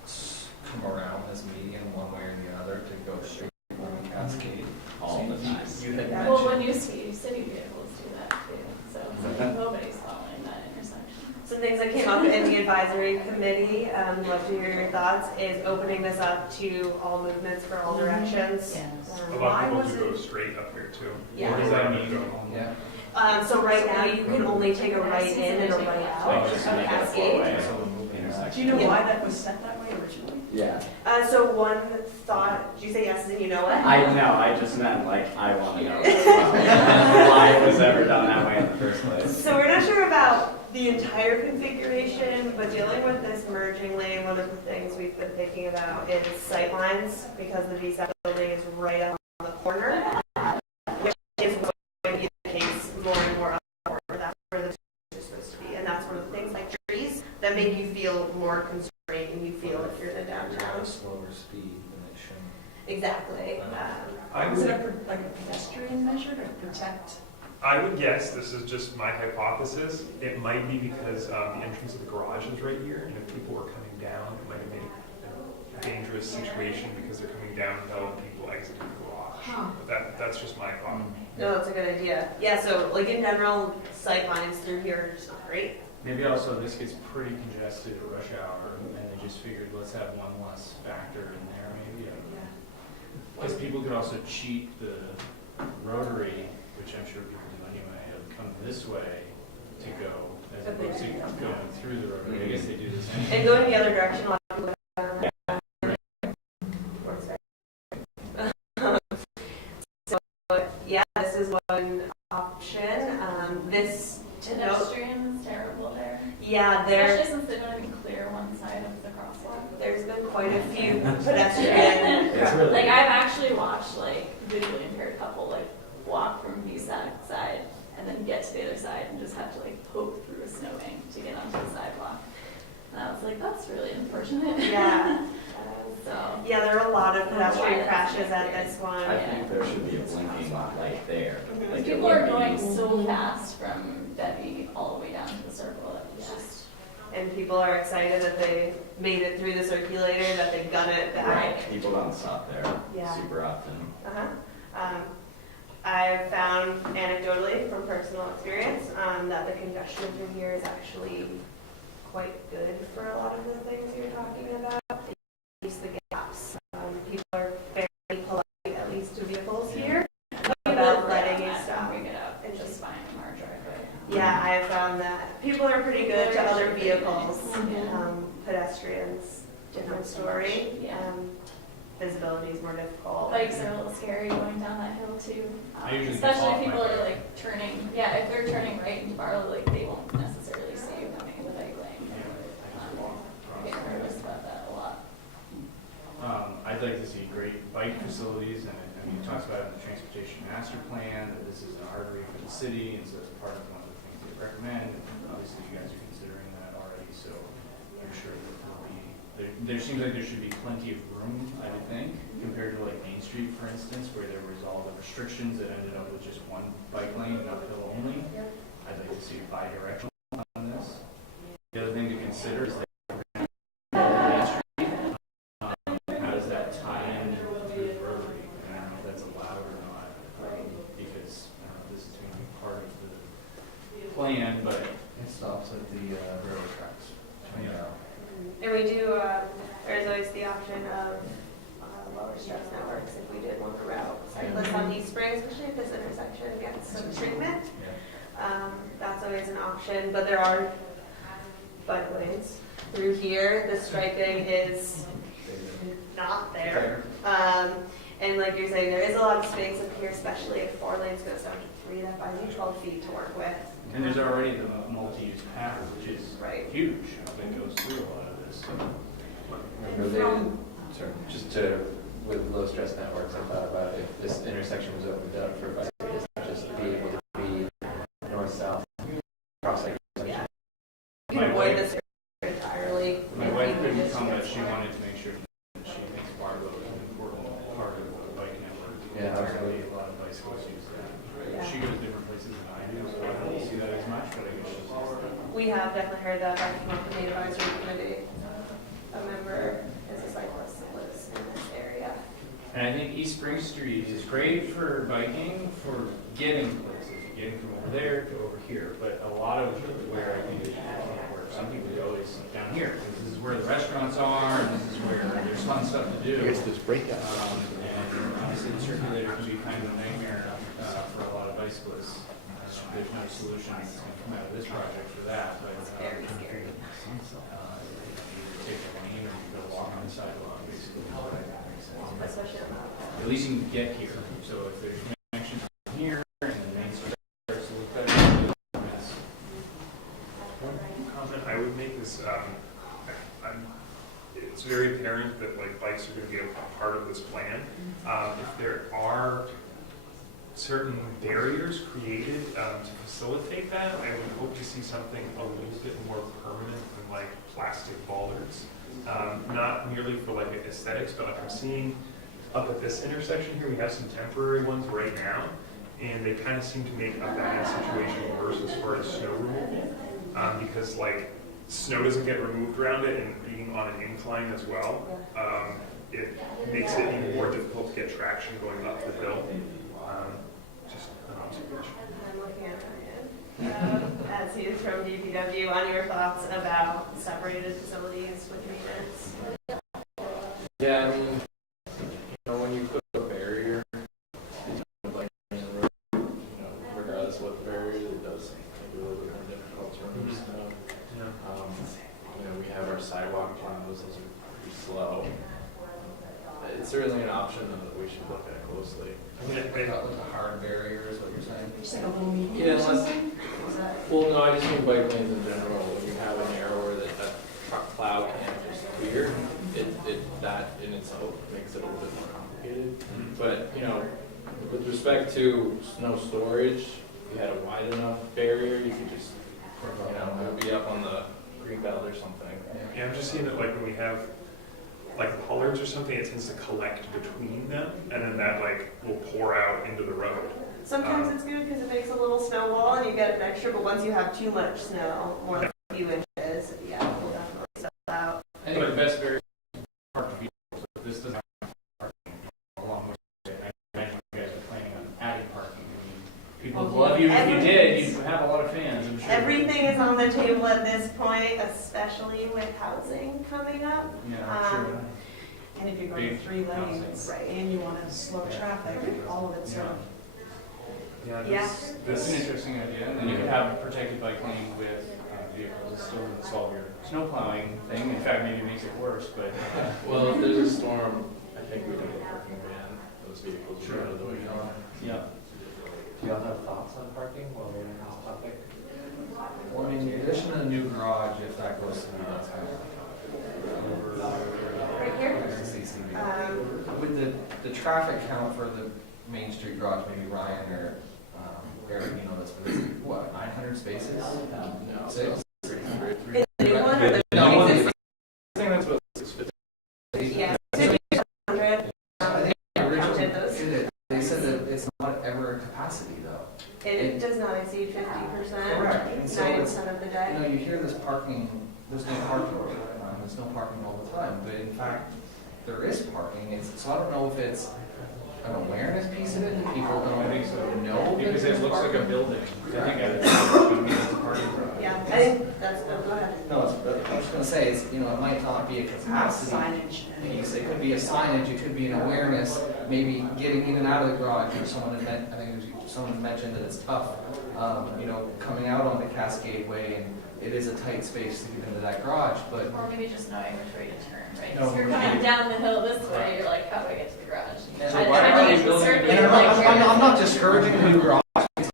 come around this median one way or the other to go straight on Cascade. All the time. You had Yeah. Well, mentioned, Winooski, city vehicles do that too, so it's like nobody's following that intersection. Some things that came up in the advisory committee, love to hear your thoughts, is opening this up to all movements for all directions. Yes. A Um, lot of Why people do was go straight up here too. Yeah. What does that mean? yeah. So right now, you can only take a right in and a right out of Cascade. Do you know why that was set that way originally? Yeah, So one thought, did you say yes and you know it? I know, I just meant like, I want to know as well. Why it was ever done that way in the first place. So we're not sure about the entire configuration, but dealing with this merging lane, one of the things we've been thinking about is sightlines, because the VSAT building is right on the corner, which is going to be the case more and more up the corner. That's where the are supposed to be, and that's one of the things like trees that make you feel more constrained and you feel if you're in a You're at downtown. a slower speed than it should. Exactly. Is it like a pedestrian measure to protect? I would guess, this is just my hypothesis, it might be because the entrance of the garage is right here, and if people were coming down, it might have made a dangerous situation because they're coming down without people exiting the garage. But that's just my thought. No, that's a good idea. Yeah, so like in general, sight lines through here are just not great. Maybe also this gets pretty congested at rush hour, and they just figured let's have one less factor in there maybe. Because people could also cheat the rotary, which I'm sure people do anyway, of come this way to go as But they opposed to do. going through the rotary. I guess they do the same. And going the other direction, a lot of people go down. Works very- So, yeah, this is one option. This, Pedestrian is terrible there. yeah, Especially since they don't even clear one side of the crosswalk. there's been quite a few pedestrian. It's really. Like I've actually watched like visually impaired couple like walk from VSAC side and then get to the other side and just have to like poke through a snowbank to get onto the sidewalk. And I was like, that's really unfortunate. Yeah. So Yeah, there are a lot of pedestrian Yeah. crashes at this one. I think there should be a blinking light there. Mhm. Like, it people are wouldn't going be- so fast from Debbie all the way down to the circle. It's just And people are excited that they made it through the circulator, that they got it back. Right, people don't stop there Yeah. super often. I've found anecdotally from personal experience that the congestion through here is actually quite good for a lot of the things you're talking about. They use the gaps. People are very polite, at least to vehicles here, about letting you stop. Bring it up, it's just fine in our driveway. Yeah, I have found that people are pretty good to other vehicles. Pedestrians, different story. Yeah. Visibility is more difficult. Bikes are a little scary going down that hill too. I usually Especially fall if off people my are bike. like turning, yeah, if they're turning right into Barlow, like they won't necessarily see you coming in the bike lane. I get nervous about that a lot. I'd like to see great bike facilities, and I mean, it talks about it in the transportation master plan, that this is an artery for the city, and so it's part of one of the things they recommend, and obviously you guys are considering that already, so I'm sure that there'll be, there seems like there should be plenty of room, I would think, compared to like Main Street, for instance, where there was all the restrictions that ended up with just one bike lane and uphill only. I'd like to see bi-directional on this. The other thing to consider is that Main Street, how does that tie in with the rotary? I don't know if that's allowed or not, because this is going to be part of the plan, but It stops at the railroad tracks. Yeah. And we do, there's always the option of lower stress networks if we did want to route cyclists on East Spring, especially if this intersection gets some treatment. That's always an option, but there are bike lanes through here. The striping is not there. And like you're saying, there is a lot of space up here, especially if 4 lanes goes down to 3. That buys you 12 feet to work with. and there's already the multi-use path, which is Right. huge, that goes through a lot of this. Related, sorry, just to, with low stress networks, I thought about if this intersection was opened up for bicyclists, just be able to be north-south cross Yeah. You can avoid this entirely. My wife couldn't come, but she wanted to make sure that she thinks Barlow is an important part of the bike network. Yeah, Apparently, a lot of bicyclists use that. Yeah. She goes different places than I do, so I don't see that as much, but I guess she's just. We have definitely heard that back from the advisory committee. A member is a cyclist that lives in this area. And I think East Spring Street is great for biking, for getting places, getting from over there to over here. But a lot of where I think it can't work, some people go is down here, because this is where the restaurants are, and this is where there's fun stuff to do. Here's this breakout. And honestly, the circulator can be kind of a nightmare for a lot of bicyclists. There's no solution that's going to come out of this project for that, but It's very scary. you take a lane or you go walk on the sidewalk, basically. Especially on that. At least you can get here. So if there's connections from here and the main street starts to look better, it's a mess. One comment I would make is, it's very apparent that like bikes are going to be a part of this plan. If there are certain barriers created to facilitate that, I would hope to see something a little bit more permanent than like plastic bollards. Not merely for like aesthetics, but like I'm seeing up at this intersection here, we have some temporary ones right now, and they kind of seem to make a bad situation worse as far as snow removal, because like snow doesn't get removed around it, and being on an incline as well, it makes it even more difficult to get traction going up the hill. Just an observation. I'm looking at Ryan, as he is from DPW, on your thoughts about separated facilities with maintenance. Yeah, I mean, when you put a barrier, like in the road, regardless of what the barrier is, it does make it a little bit more difficult to remove snow. We have our sidewalk plows; those are pretty slow. It's certainly an option that we should look at closely. I mean, like a hard barrier is what you're saying? Just like a little median Yeah, or unless, something? Is that? well, no, I just mean bike lanes in general. When you have a narrower that truck plow can't just clear, that in itself makes it a little bit more complicated. But, with respect to snow storage, if you had a wide enough barrier, you could just, it would be up on the green belt or something. Yeah, I'm just seeing that like when we have like pollards or something, it tends to collect between them, and then that like will pour out into the road. Sometimes it's good because it makes a little snowball and you get an extra, but once you have too much snow, more than a few inches, yeah, it will definitely settle out. I think the best barrier is parked vehicles, but this doesn't have parking along with it. I imagine you guys are planning on adding parking. I mean, People would love you if you did, you'd have a lot of fans, I'm sure. Everything is on the table at this point, especially with housing coming up. Yeah, I'm sure. And if you're going Big 3 lanes, Right. and you want to slow traffic, all of it's sort of. Yeah, Yeah. That's an interesting idea, and then you could have protected bike lane with vehicles, it still doesn't solve your snow plowing thing, in fact, maybe it makes it worse, but. Well, if there's a storm, I think we can parking ban those vehicles Sure. out of the way. Yeah. Do y'all have thoughts on parking while we're on this topic? Well, I mean, in addition to the new garage, if that goes through, that's kind of. Right here? CCTV. Um, With the traffic count for the Main Street garage, maybe Ryan or Eric, you know this, but it's what, 900 spaces? No. 6? is it the new one or the No, existing? I think that's what it's 50. Yeah, 100. I think Counted originally those. they said that it's not ever a capacity though. It does not exceed 50%. Correct. And so it's- 90% of the You day. know, you hear this parking, there's no parking, there's no parking all the time, but in fact, there is parking. So I don't know if it's an awareness piece of it, that people I don't think so. know. Because that it there's looks like a parking. building. I think it's going to be a parking garage. Yeah, I think that's, go ahead. No, I was gonna say, it's, you know, it might not be a capacity Signage. piece, it could be a signage, it could be an awareness, maybe getting in and out of the garage, or someone had I think it was, someone had mentioned that it's tough, you know, coming out onto Cascade Way, and it is a tight space to get into that garage, but Or maybe just knowing which way to turn, right? No, So you're coming down the hill this way, you're like, how do I get to the garage? So I why think are we it's building? certainly And like I'm not discouraging the new garage. I mean,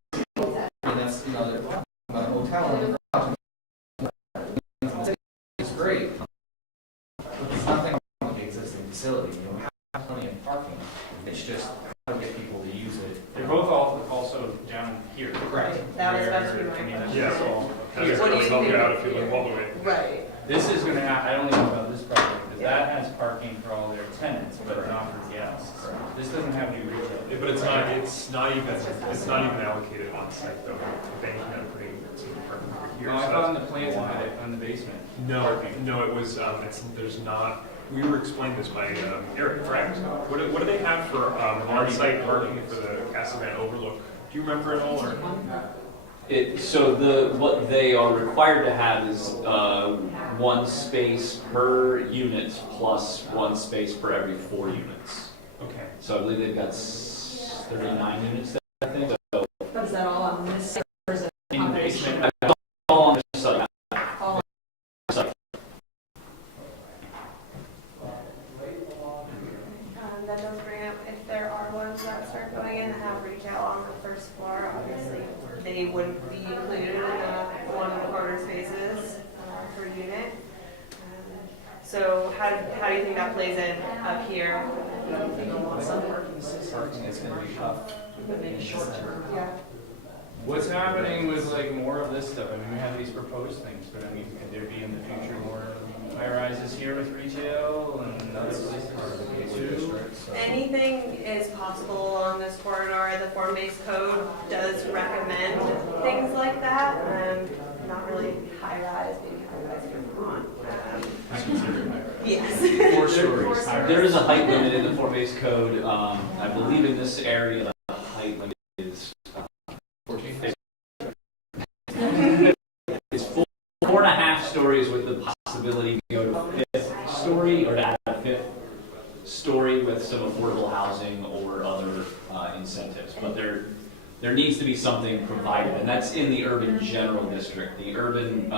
that's, you know, they're talking about a hotel and a garage. It's great. But there's nothing wrong with the existing facility. You know, have plenty of parking. It's just how to get people to use it. They're both also down here. Right, that was about to be Where, I my mean, that's Yeah. just all That's here. What do gonna you help you think? out if you live all the way. Right. This is going to have, I don't even know about this project, because that has parking for all their tenants, but not for guests. This doesn't have any retail. Yeah, but it's not even allocated on site though. If anything, I'm putting some parking over here. No, I so thought in that's the plans why. on the basement. No, Parking. no, it was, there's not, we were explained this by Eric, correct? What do they have for on-site parking for the Casavan Overlook? Do you remember at all, or? What they are required to have is one space per unit plus one space per every 4 units. Okay. So I believe they've got 39 units there, I think. So But is that all on this site, or is it a In the combination? basement, all on this site. All That does bring up, if there are ones that start going in that have retail on the first floor, obviously, they wouldn't be included in the 1.25 spaces per unit. So how do you think that plays in up here? I think you want some parking systems. Parking is gonna be tough. But maybe short term. Yeah. what's happening with like more of this stuff? I mean, we have these proposed things, but I mean, could there be in the future more high-rises here with retail and other places too? Anything is possible along this corridor. The form-based code does recommend things like that. Not really high-rise, maybe high-rise if you want. I consider it high-rise. Yes. 4 stories. There is a height limit in the form-based code. I believe in this area, the height limit is 14. It's 4.5 stories with the possibility to go to a 5th story or to add a 5th story with some affordable housing or other incentives. But there needs to be something provided, and that's in the urban general district. The urban,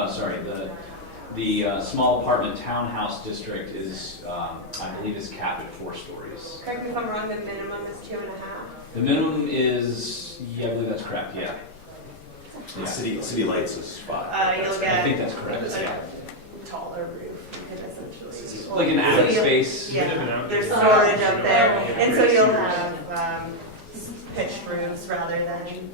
the small apartment townhouse district is, I believe, is capped at 4 stories. Correct me if I'm wrong, the minimum is 2.5. The minimum is, yeah, I believe that's correct, yeah. Yeah. City lights is 5. You'll I get think that's correct, yeah. a taller roof, you could essentially. Like an attic So you'll- space. Yeah, there's storage up there, and so you'll have pitched roofs rather than having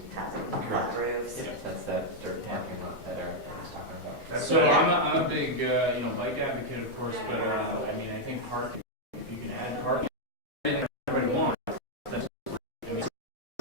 flat roofs. That's that dirt parking lot that Eric was talking about. So I'm a big, bike advocate, of course, but I mean, I think parking, if you can add parking, everybody wants. That's, I mean,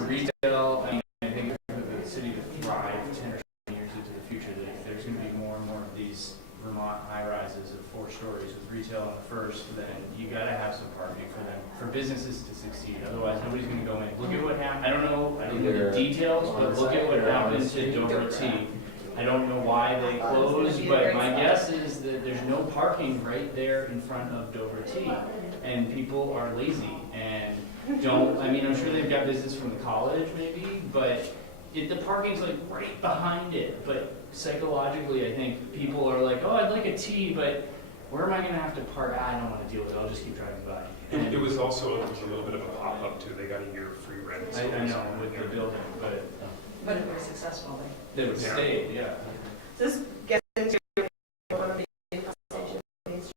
retail, I mean, I think for the city to thrive 10 or 20 years into the future, there's going to be more and more of these Vermont high rises of 4 stories with retail on the first, then you got to have some parking for them for businesses to succeed. Otherwise, nobody's going to go in. Look at what happened. I don't know the details, but look at what happened to Dover Tea. I don't know why they closed, but my guess is that there's no parking right there in front of Dover Tea, and people are lazy and don't. I mean, I'm sure they've got business from the college, maybe, but the parking's like right behind it. But psychologically, I think people are like, oh, I'd like a tea, but where am I going to have to park? I don't want to deal with it. I'll just keep driving by. And it was also a little bit of a pop-up too. They got a year free rent. I know with the building, but it was successful. they would stay, yeah. This gets into one of the conversations,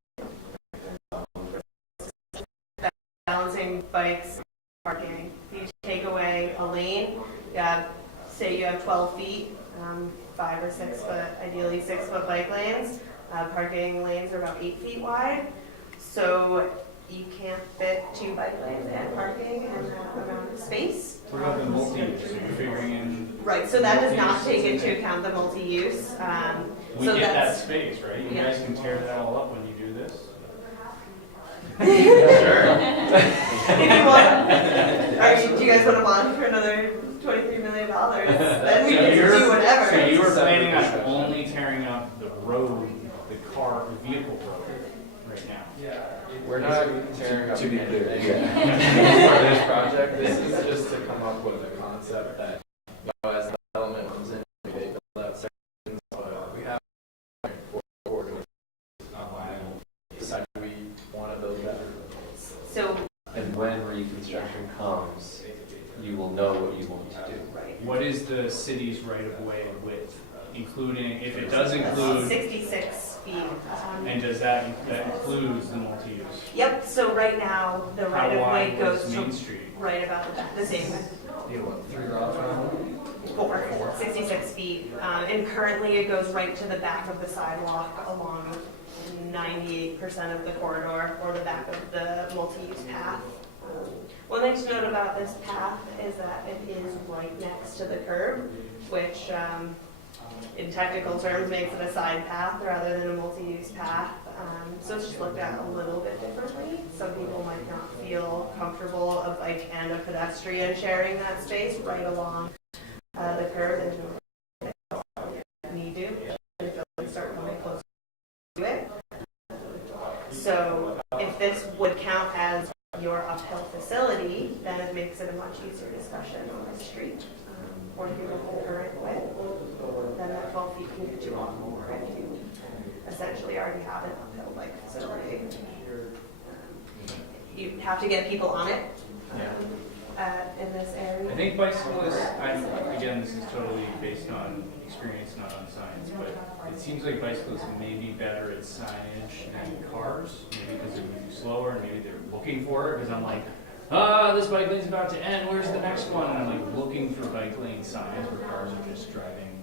balancing bikes, parking. If you take away a lane, say you have 12 feet, 5 or 6 foot, ideally 6 foot bike lanes. Parking lanes are about 8 feet wide, so you can't fit 2 bike lanes and parking in that amount of space. We're about the multi-use, so you're figuring in. Right, so that does not take into account the multi-use. We so get that that's, space, right? You guys can tear that all up when you do this. if you want, do you guys want to bond for another $23 million? Then we can do whatever. So you were planning on only tearing up the road, the vehicle road right now? Yeah. We're not tearing up anything for this project. This is just to come up with a concept that, as development comes in, they build out sections, but we have forward decide we want to build better. So, And when reconstruction comes, you will know what you want to do. right. What is the city's right-of-way width, including, if it does include, 66 feet. and does that includes the multi-use? Yep, so right now, the How right of way wide goes was to Main Street? right about the same width. 3 rods around. 66 feet. And currently it goes right to the back of the sidewalk along 98% of the corridor or the back of the multi-use path. One thing to note about this path is that it is right next to the curb, which in technical terms makes it a side path rather than a multi-use path. So it's just looked at a little bit differently. Some people might not feel comfortable a bike and a pedestrian sharing that space right along the curb and need to if they start coming closer to it. So if this would count as your uphill facility, then it makes it a much easier discussion on the street. Or if you go concurrent with, then that 12 feet can get you off more if you essentially already have an uphill bike facility. You have to get people on it in this area. I think bicyclists, again, this is totally based on experience, not on science, but it seems like bicyclists may be better at signage than cars, maybe because they're moving slower, and maybe they're looking for it, because I'm like, this bike lane's about to end, where's the next one? And I'm like looking for bike lane signs where cars are just driving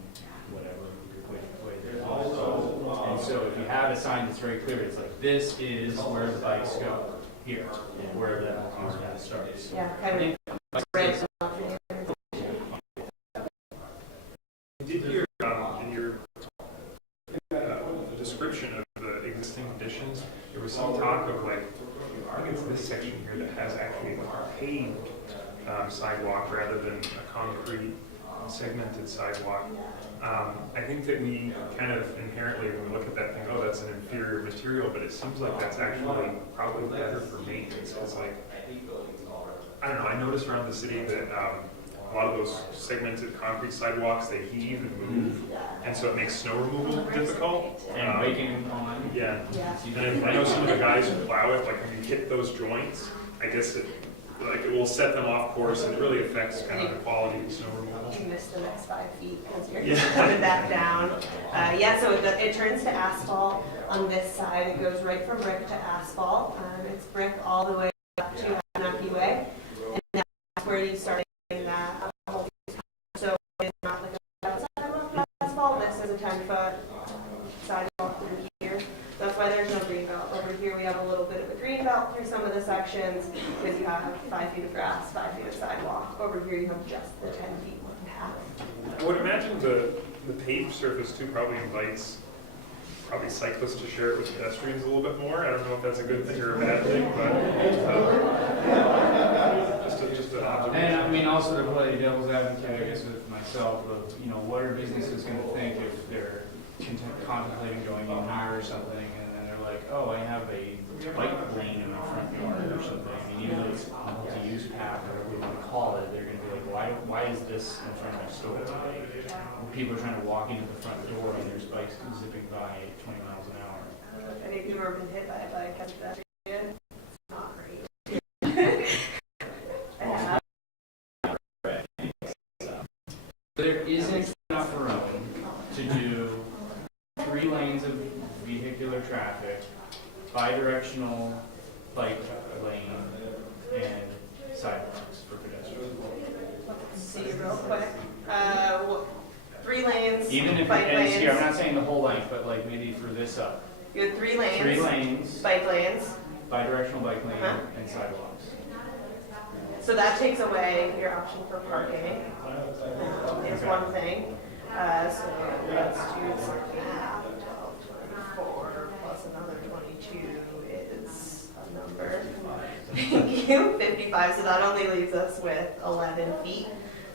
whatever, way they're supposed. And so if you have a sign that's very clear, it's like, this is where the bikes go, here, and where the multi-use path starts. Yeah, kind of red. I did hear in your description of the existing conditions, there was some talk of like, I think it's this section here that has actually like a paved sidewalk rather than a concrete segmented sidewalk. I think that we kind of inherently, when we look at that, think, oh, that's an inferior material, but it seems like that's actually probably better for maintenance. Because like, I don't know, I noticed around the city that a lot of those segmented concrete sidewalks, they heave and move, and so it makes snow removal difficult. And waking on. Yeah. Yeah. And I know some of the guys who plow it, like when you hit those joints, I guess it will set them off course, and it really affects kind of the quality of the snow removal. You missed the next 5 feet because you're Yeah. coming back down. So it turns to asphalt on this side. It goes right from brick to asphalt. It's brick all the way up to Winooski Way, and that's where you start getting that. So it's not like a sidewalk of asphalt. This is a 10-foot sidewalk through here. That's why there's no green belt. Over here we have a little bit of a green belt through some of the sections because you have 5 feet of grass, 5 feet of sidewalk. Over here you have just the 10 feet one path. I would imagine the paved surface too probably invites probably cyclists to share it with pedestrians a little bit more. I don't know if that's a good thing or a bad thing, but just an observation. And I mean, also to play devil's advocate, I guess, with myself, of, you know, what are businesses going to think if they're contemplating going in here or something, and then they're like, oh, I have a bike lane in my front yard or something. I mean, even though it's a multi-use path or whatever you want to call it, they're going to be like, why is this in front of my store? People are trying to walk into the front door and there's bikes zipping by at 20 miles an hour. Any of you have ever been hit by a bike at pedestrian? It's not great. There isn't enough room to do 3 lanes of vehicular traffic, bi-directional bike lane, and sidewalks for pedestrians. Let's see real quick. 3 lanes, Even if bike it ends here, I'm lanes. not saying the whole length, but like maybe for this up. You had 3 lanes. 3 lanes, Bike lanes. bi-directional bike lane, Uh-huh. and sidewalks. So that takes away your option for parking. It's Okay. one thing. So let's do math. 24 plus another 22 is a number. Thank you. 55. So that only leaves us with 11 feet.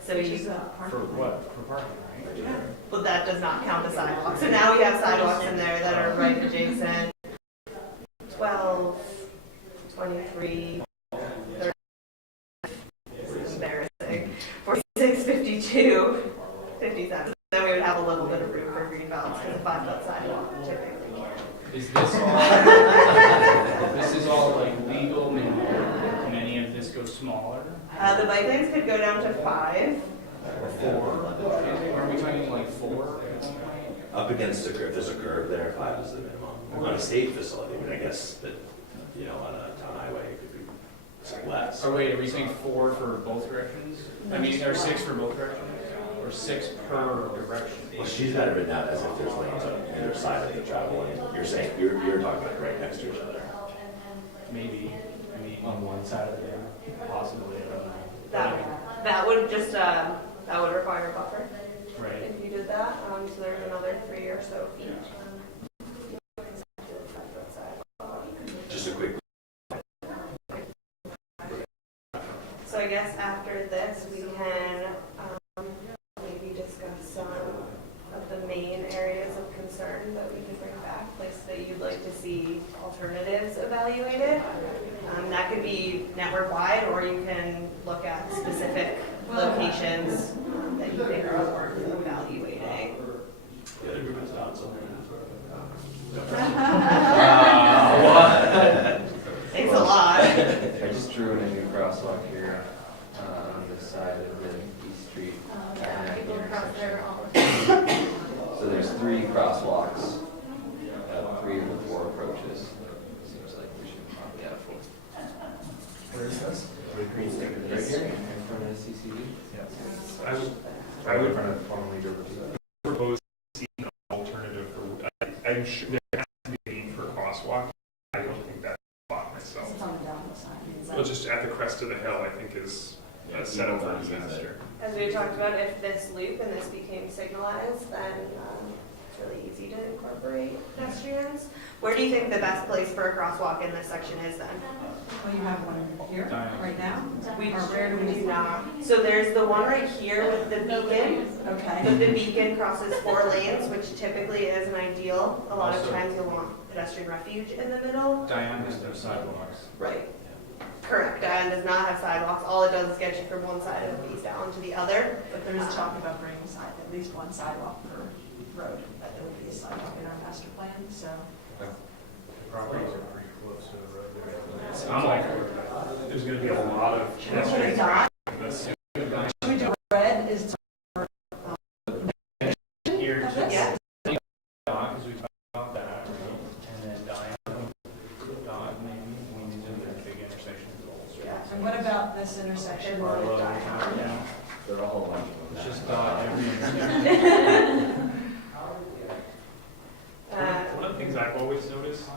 So Which you, is a For parking. what? For parking, right? but that does not count the sidewalks. So now we have sidewalks in there that are right adjacent. 12, 23, 30. This is embarrassing. 46, 52, 57. Then we would have a little bit of room for green belts because a 5-foot sidewalk typically can't. Is this all, this is all like legal minimum? Can any of this go smaller? The bike lanes could go down to 5. Or 4? Are we talking like 4? Up against the curve, there's a curve there, 5 is the minimum. On a state facility, I mean, I guess that, you know, on a town highway, it could be less. Or wait, are we saying 4 for both directions? I mean, or 6 for both directions? Or 6 per direction? Well, she's got it written out as if there's lanes on either side of the travel lane. You're saying, you're talking about right next to each other. Maybe. I mean, on one side of it, possibly, I don't know. That would just, that would require a buffer Right. if you did that. So there's another 3 or so feet. Just a quick, So I guess after this, we can maybe discuss some of the main areas of concern that we can bring back, places that you'd like to see alternatives evaluated. That could be network-wide, or you can look at specific locations that you think are worth evaluating. the other group is not so. Thanks a lot. I just drew in a new crosswalk here on this side of the East Street. People cross there all the So there's 3 crosswalks, 3 of the 4 approaches. Seems like we should probably have 4. Where is this? Right here, in front of the CCD? I would In front of formerly River. propose seeking an alternative for, I'm sure there has to be a need for a crosswalk. I don't think that's a spot myself. It's on the downhill side. Well, just at the crest of the hill, I think is a setup for disaster. As we talked about, if this loop and this became signalized, then it's really easy to incorporate pedestrians. Where do you think the best place for a crosswalk in this section is then? Well, you have one here, right now? We Or where do we do not. So there's the one right here with the beacon. Okay. But the beacon crosses 4 lanes, which typically is an ideal. A lot of Also- times you'll want pedestrian refuge in the middle. Diane has no sidewalks. Right. Correct. Diane does not have sidewalks. All it does is get you from one side of East Allen to the other. But there is talk about bringing at least one sidewalk per road, that there will be a sidewalk in our master plan, so. Properties are pretty close to the road. Sounds like there's gonna be a lot of pedestrians. Dot, This- should we do red is Here, just Yeah. dot, because we talked about that, and then Diane, dot, maybe, when you do the big intersection goals. and what about this intersection with Barlow, Diane? yeah. There are a whole bunch of them. It's just dot every intersection. Uh, One of the things I've always noticed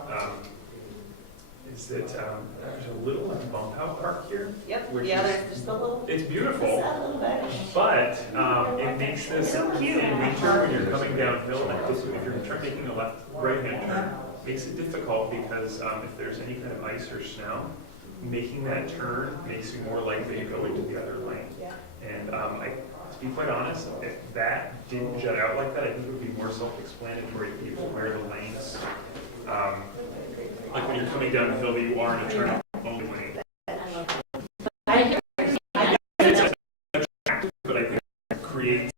is is that there's a little bump out park here. Yep, Which yeah, is- there's just a little, It's just beautiful, that little bit. but it makes this, So cute. in winter when you're coming downhill, if you're making a right-hand turn, makes it difficult because if there's any kind of ice or snow, making that turn makes you more likely to go into the other lane. Yeah. And to be quite honest, if that didn't jut out like that, I think it would be more self-explanatory to people where the lanes, like when you're coming down the hill that you are in a turn only lane. But I think it creates,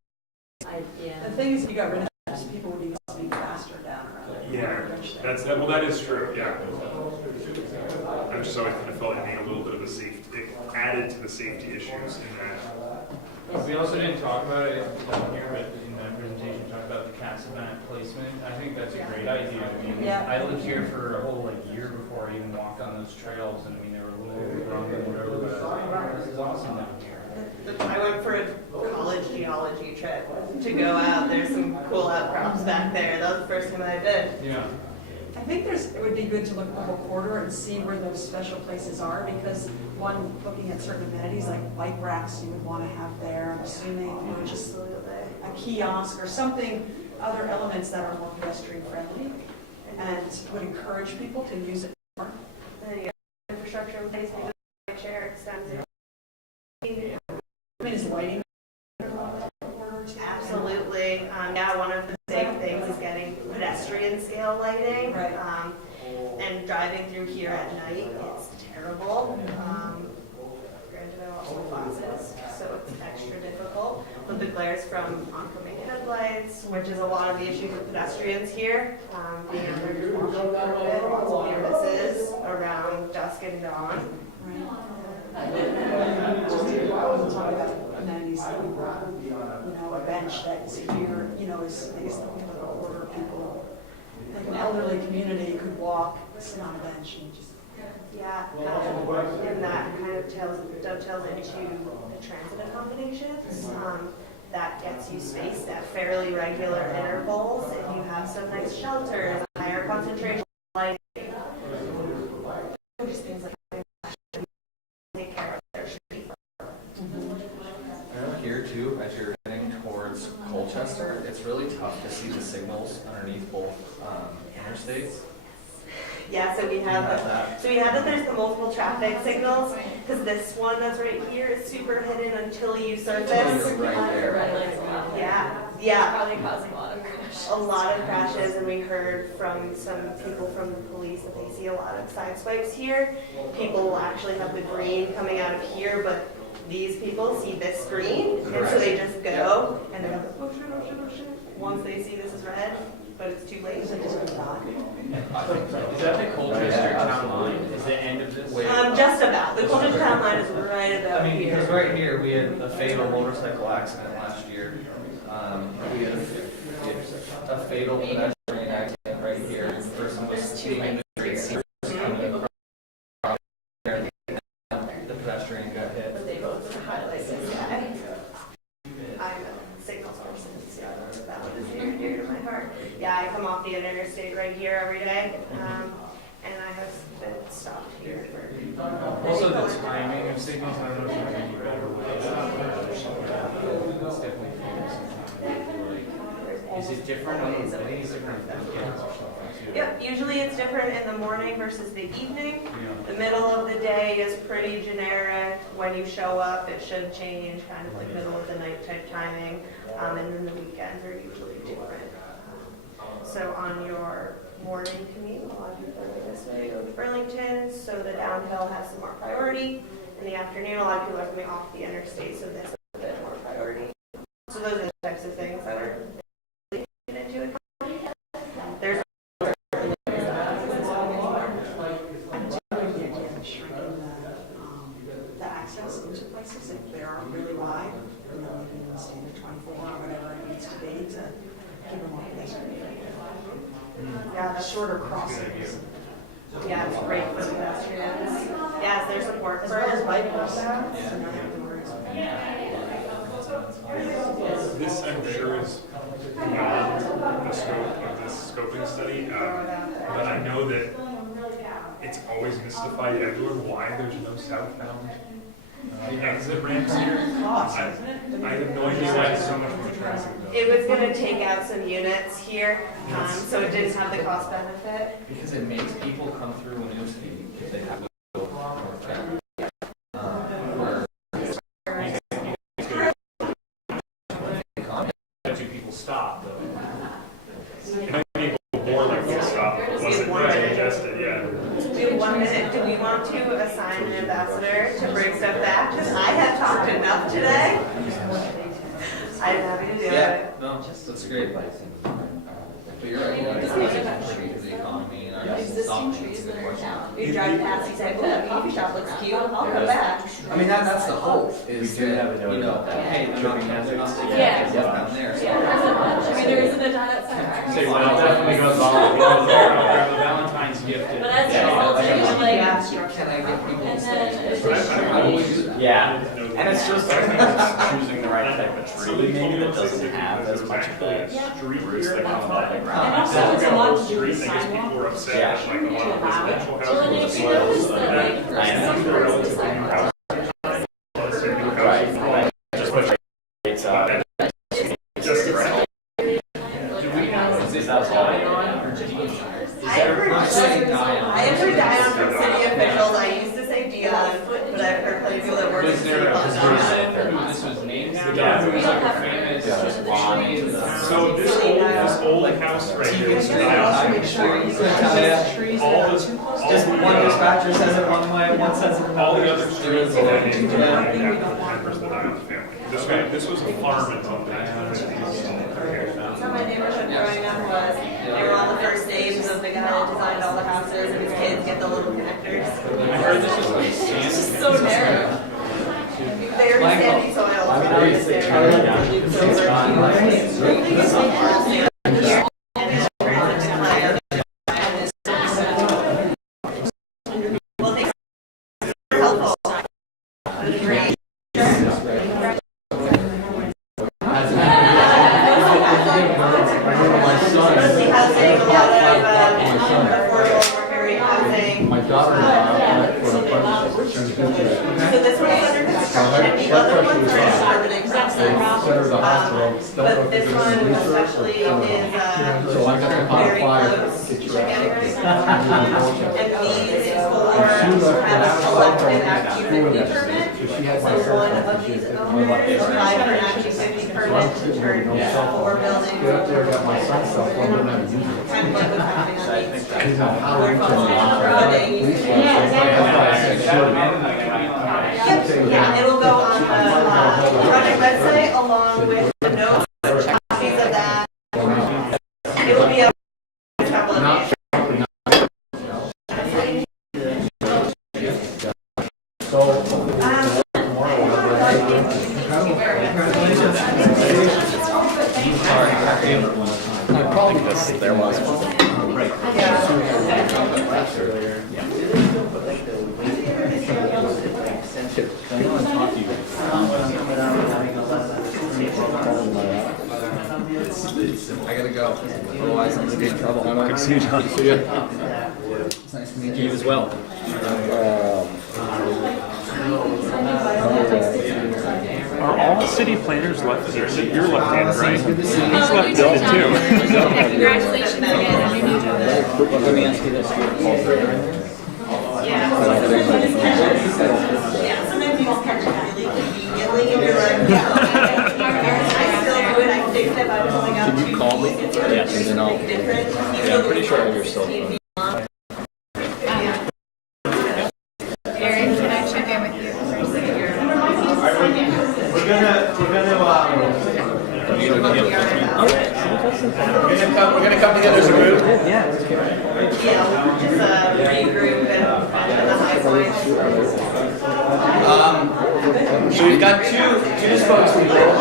The thing is, if you got rid of this, people would be speeding faster down around it. yeah, well, that is true, yeah. I just always kind of felt it being a little bit of a safety, it added to the safety issues in that. We also didn't talk about it here, but in the presentation, we talked about the cast event placement. I think that's a great idea. I mean, Yeah. I lived here for a whole year before I even walked on those trails, and I mean, they were a little overgrown and whatever, but I was like, wow, this is awesome down here. I went for a college geology trip to go out. There's some cool outcrops back there. That was the first time I did. Yeah. I think it would be good to look at the whole corridor and see where those special places are, because one, looking at certain amenities like bike racks you would want to have there, I'm assuming, or just a kiosk or something, other elements that are more pedestrian friendly and would encourage people to use it more. And then you have infrastructure in place, maybe the bike share extends it. I mean, is lighting important? Absolutely. Yeah, one of the big things is getting pedestrian scale lighting. Right. And driving through here at night, it's terrible. Granted, I also classes, so it's extra difficult. But the glares from oncoming headlights, which is a lot of the issues with pedestrians here, being able to just walk through it, lots of near misses around dusk and dawn. Talk about amenities, like, a bench that's here, is, I guess, like a order of people, like an elderly community could walk, sit on a bench and just. Yeah, and that kind of dovetails into the transit accommodations. That gets you spaced at fairly regular intervals. If you have some nice shelters, higher concentration lighting, just things like that, take care of their street. I know here too, as you're heading towards Colchester, it's really tough to see the signals underneath both interstates. Yeah, so we have that there's the multiple traffic signals, because this one that's right here is super hidden until you surface. You're right there. Red lights on. Yeah. Probably causing a lot of crashes. A lot of crashes, and we heard from some people from the police that they see a lot of side swipes here. People will actually have the green coming out of here, but these people see this green, and so they just go, and they're like, oh shit, oh shit, oh shit, once they see this is red, but it's too late, so they just go on. Is that the Colchester town line? Is the end of this? Just about. The Colchester town line is right about I mean, here. because right here, we had a fatal motorcycle accident last year. We had a fatal pedestrian accident right here. The person was being in the street, coming across there, the pedestrian got hit. But they both highlight this guy. I'm a signals person, so that one is near and dear to my heart. Yeah, I come off the interstate right here every day, and I have been stopped here for. Also, the timing of signals, I don't know if you can be better with it. It's definitely is it different? I think it's different for the kids or something too. Yep, usually it's different in the morning versus the evening. Yeah. The middle of the day is pretty generic. When you show up, it should change, kind of like middle of the night type timing. And then the weekends are usually different. So on your morning commute, a lot of people are going this way, go to Burlington, so the downhill has some more priority. In the afternoon, a lot of people are coming off the interstate, so this has a bit more priority. So those are the types of things that are into it. There's the access into places, if they are really wide, you know, maybe standard 24 or whatever it needs to be to keep them off pedestrian. Yeah, the shorter crossings. Yeah, it's great for pedestrians. Yes, there's support As for well as bike paths. This, I'm sure, is beyond the scope of this scoping study, but I know that it's always mystified everyone why there's no southbound exit ramps here. I have no idea why there's so much more traffic though. It was gonna take out some units here, so it didn't have the cost benefit. Because it makes people come through Winooski if they have to go northbound. Two people stop though. It might be more like one stop. Wasn't suggested, yeah. We have 1 minute. Do we want to assign an ambassador to bring stuff back? Because I have talked enough today. I'm happy to do it. Yeah, no, that's great. But you're right, it's contributing to the economy and our Existing trees that are down. You drive past, you say, "Oh, that coffee shop looks cute. I'll come back." I mean, that's the hope, is We do have that, a you know, note about hey, they're not taking Yeah. it down there. so- Yeah, there isn't much. I mean, there isn't a ton outside. So well, it definitely goes all, grab a Valentine's gift. But that's Yeah. all too, like, Can I get people and to then stay? additionally. How do we do that? Yeah, and it's just choosing the right type of tree, maybe that doesn't have as much of that Street roots here. that come above the And ground. also, it's a lot to do Street, with I guess people were sidewalk. upset, Yeah. like a lot of residential Well, and if houses. you notice that, like, I know. some parts of the sidewalk. Right. Just push rates up. Just around. Do we know, is this Dion or Dion? I have heard Dion from city officials. I used to say Dion, but I've heard plenty of people that work in Was city there a call it Dion. person who this was named after? Yeah. Who was like a famous tree? So this old house right here is I'm sure you could tell ya. all this, Just one dispatcher says it one way, one says it another. all the other streets in that neighborhood are Yeah. named after members of the Dion family. This was a farm and something. That's how my neighborhood growing up was. They were all the first names of the guy that designed all the houses, and his kids get the little connectors. I heard this was like It's sand. just so narrow. Very sandy soil. Very well, thanks. Helpful. Great. Mostly housing, a lot of affordable worker housing. My daughter for the So this one is under construction, the other ones are in permanent construction. But this one especially is So I got the hot very fire. close to getting ready. And these four have a selected Act 250 permit. So one of these owners applied for an Act 250 permit to turn four buildings. Get up there, got my son's cell phone, didn't have to use it. Kind of like what's happening on these. He's on how We're to following the road. Yeah, it'll go on the project website along with the notes, copies of that. It will be a couple of days. There was one. I gotta go, otherwise I'm gonna be in trouble. Good to see you, John. It's nice to meet you. You as well. Are all city planners left-handed? You're left-handed, right? He's Congratulations again on your new job. Let me ask you this. Yeah, sometimes you just catch it really conveniently and you're like, yeah. I still do it, I think that I was only got Can you call me? Yes, and then I'll. different. Yeah, I'm pretty sure you're still. Aaron, can I check in with you? We're gonna come together as a group. Yeah, just regroup and the high points. So we've got two spokespeople.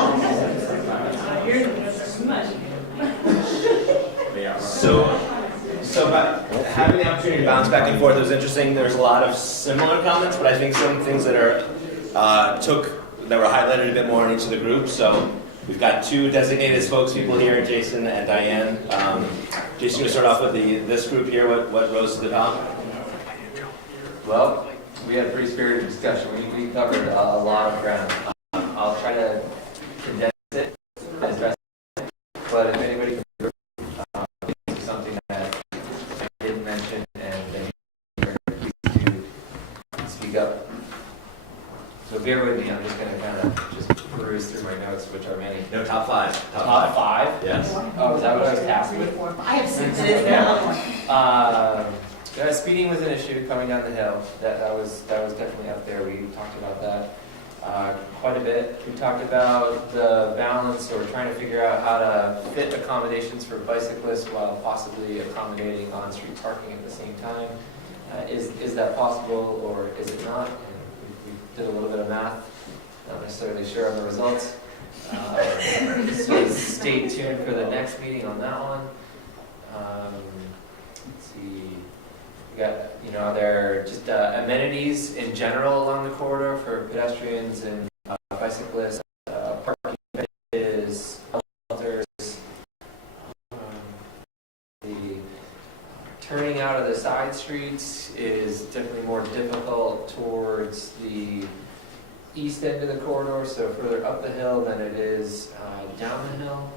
So about having the opportunity to bounce back and forth, it was interesting. There's a lot of similar comments, but I think some things that are that were highlighted a bit more in each of the groups. So we've got two designated spokespeople here, Jason and Diane. Jason, you start off with this group here. What rose to the top? Well, we had a pretty spirited discussion. We covered a lot of ground. I'll try to condense it as best, but if anybody can do something that I didn't mention and then please do speak up. So bear with me, I'm just going to kind of just peruse through my notes, which are many. No, top five. Top five? Yes. Oh, is that what I was tasked with? I have six. Speeding was an issue coming down the hill. That was definitely up there. We talked about that quite a bit. We talked about the balance, or trying to figure out how to fit accommodations for bicyclists while possibly accommodating on-street parking at the same time. Is that possible, or is it not? And we did a little bit of math. Not necessarily sure on the results. So stay tuned for the next meeting on that one. Let's see. We got, are there just amenities in general along the corridor for pedestrians and bicyclists? Parking benches, shelters. The turning out of the side streets is definitely more difficult towards the east end of the corridor, so further up the hill than it is down the hill.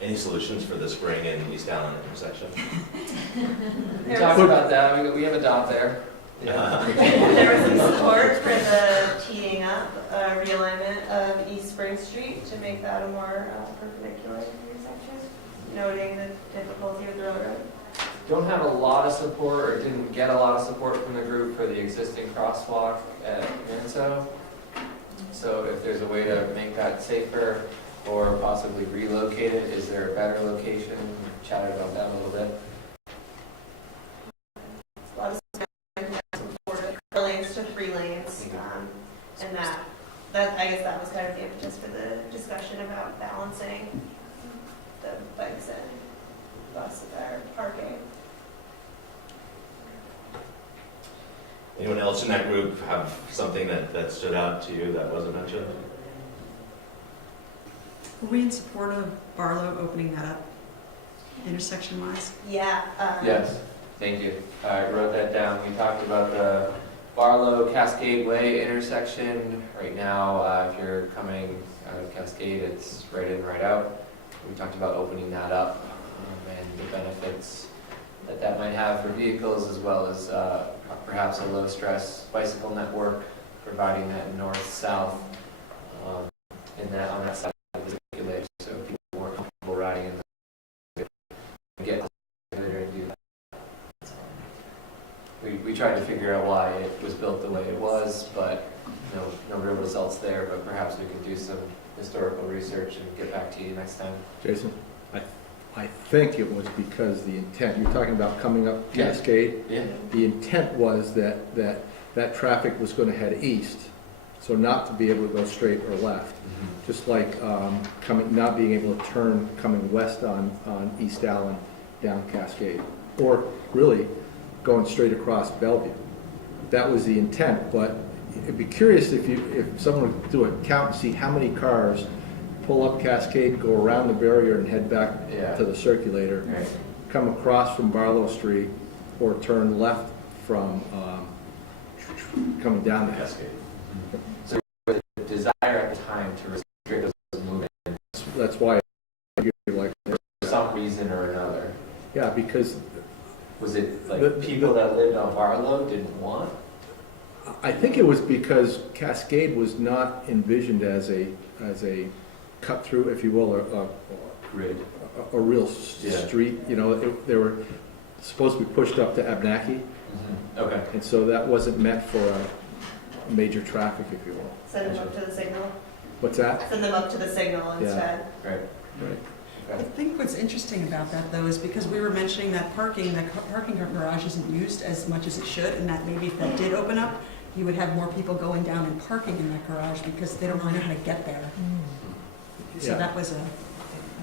Any solutions for the Spring and East Allen intersection? We talked about that. We have a dot there. Yeah. There was some support for the teeing up, realignment of East Spring Street to make that a more perpendicular intersection, noting the difficulty of the road. Don't have a lot of support, or didn't get a lot of support from the group for the existing crosswalk at Manso. So if there's a way to make that safer or possibly relocate it, is there a better location? We chatted about that a little bit. A lot of support, 4 lanes to 3 lanes, and that I guess that was kind of the impetus for the discussion about balancing the bikes and bus or parking. Anyone else in that group have something that stood out to you that wasn't mentioned? Were we in support of Barlow opening that up, intersection-wise? Yeah. Yes, thank you. I wrote that down. We talked about the Barlow Cascade Way intersection. Right now, if you're coming out of Cascade, it's right in, right out. We talked about opening that up and the benefits that might have for vehicles, as well as perhaps a low-stress bicycle network, providing that north-south on that side of the circulation, so people are more comfortable riding in the get there and do that. We tried to figure out why it was built the way it was, but no real results there. But perhaps we can do some historical research and get back to you next time. Jason, I think it was because the intent, you're talking about coming up Cascade? Yeah. The intent was that traffic was going to head east, so not to be able to go straight or left. Mm-hmm. Just like not being able to turn coming west on East Allen down Cascade, or really going straight across Bellevue. That was the intent, but it'd be curious if someone would do a count and see how many cars pull up Cascade, go around the barrier and head back to the circulator, Right. come across from Barlow Street, or turn left from coming down the Cascade. So the desire at the time to restrict those movements, That's why I feel like, for some reason or another. yeah, because Was it like people that lived on Barlow didn't want? I think it was because Cascade was not envisioned as a cut through, if you will, or Grid. a real street. They were supposed to be pushed up to Abnaki, Okay. and so that wasn't meant for major traffic, if you will. Send them up to the signal. What's that? Send them up to the signal instead. Right. Right. I think what's interesting about that, though, is because we were mentioning that parking garage isn't used as much as it should, and that maybe if that did open up, you would have more people going down and parking in that garage because they don't really know how to get there. So Yeah. that was I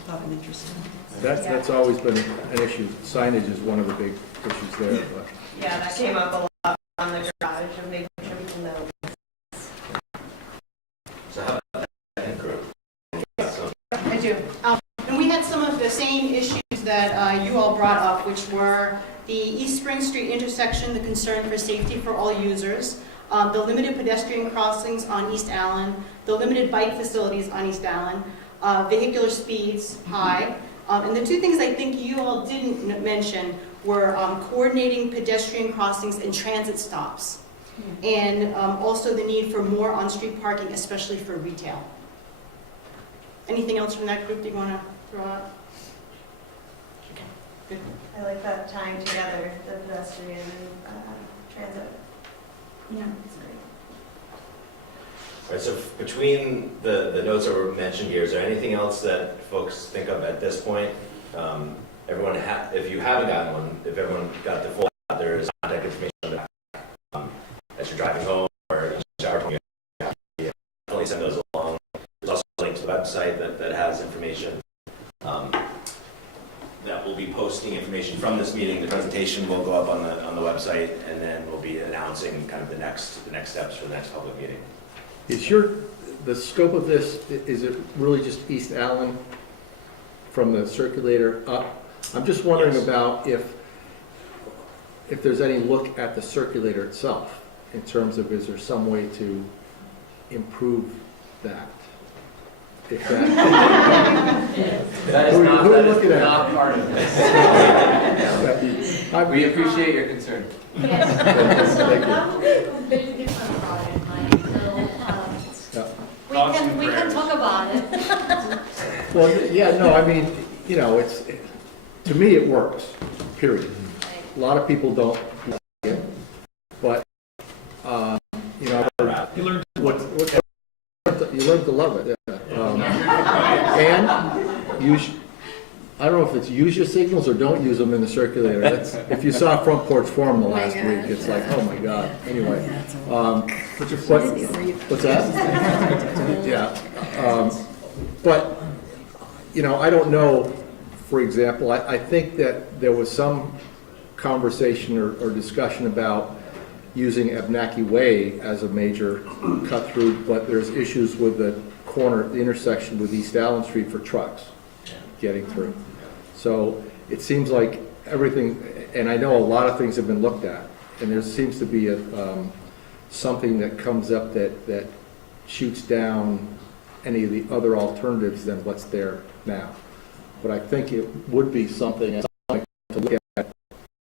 thought, an interesting. That's always been an issue. Signage is one of the big issues there, but. Yeah, that came up a lot on the garage of making sure people know. So how about that group? I do. And we had some of the same issues that you all brought up, which were the East Spring Street intersection, the concern for safety for all users, the limited pedestrian crossings on East Allen, the limited bike facilities on East Allen, vehicular speeds high, and the two things I think you all didn't mention were coordinating pedestrian crossings and transit stops, and also the need for more on-street parking, especially for retail. Anything else from that group that you want to throw out? Okay, good. I like that tying together the pedestrian and transit. Yeah, that's great. All right, so between the notes that were mentioned here, is there anything else that folks think of at this point? Everyone, if you haven't gotten one, if everyone got the full, there is contact information on the back. As you're driving home or in the shower, definitely send those along. There's also a link to the website that has information. That will be posting information from this meeting. The presentation will go up on the website, and then we'll be announcing kind of the next steps for the next public meeting. Is the scope of this, is it really just East Allen from the circulator up? I'm just wondering Yes. about if there's any look at the circulator itself, in terms of, is there some way to improve that? If that That is Who not, are we that looking is at? not part of this. We appreciate your concern. Yes, Thank you. that will be a completely different project, Mike, so, Yeah. we can talk about it. Well, yeah, no, I mean, you know, to me, it works, period. A lot of people don't like it, but, you know, you learn to love it, yeah. And I don't know if it's use your signals or don't use them in the circulator. If you saw Front Porch Forum the last week, it's like, oh my God. Anyway, what's that? Yeah. But, you know, I don't know, for example, I think that there was some conversation or discussion about using Abnaki Way as a major cut through, but there's issues with the intersection with East Allen Street for trucks getting through. So it seems like everything, and I know a lot of things have been looked at, and there seems to be something that comes up that shoots down any of the other alternatives than what's there now. But I think it would be something to look at,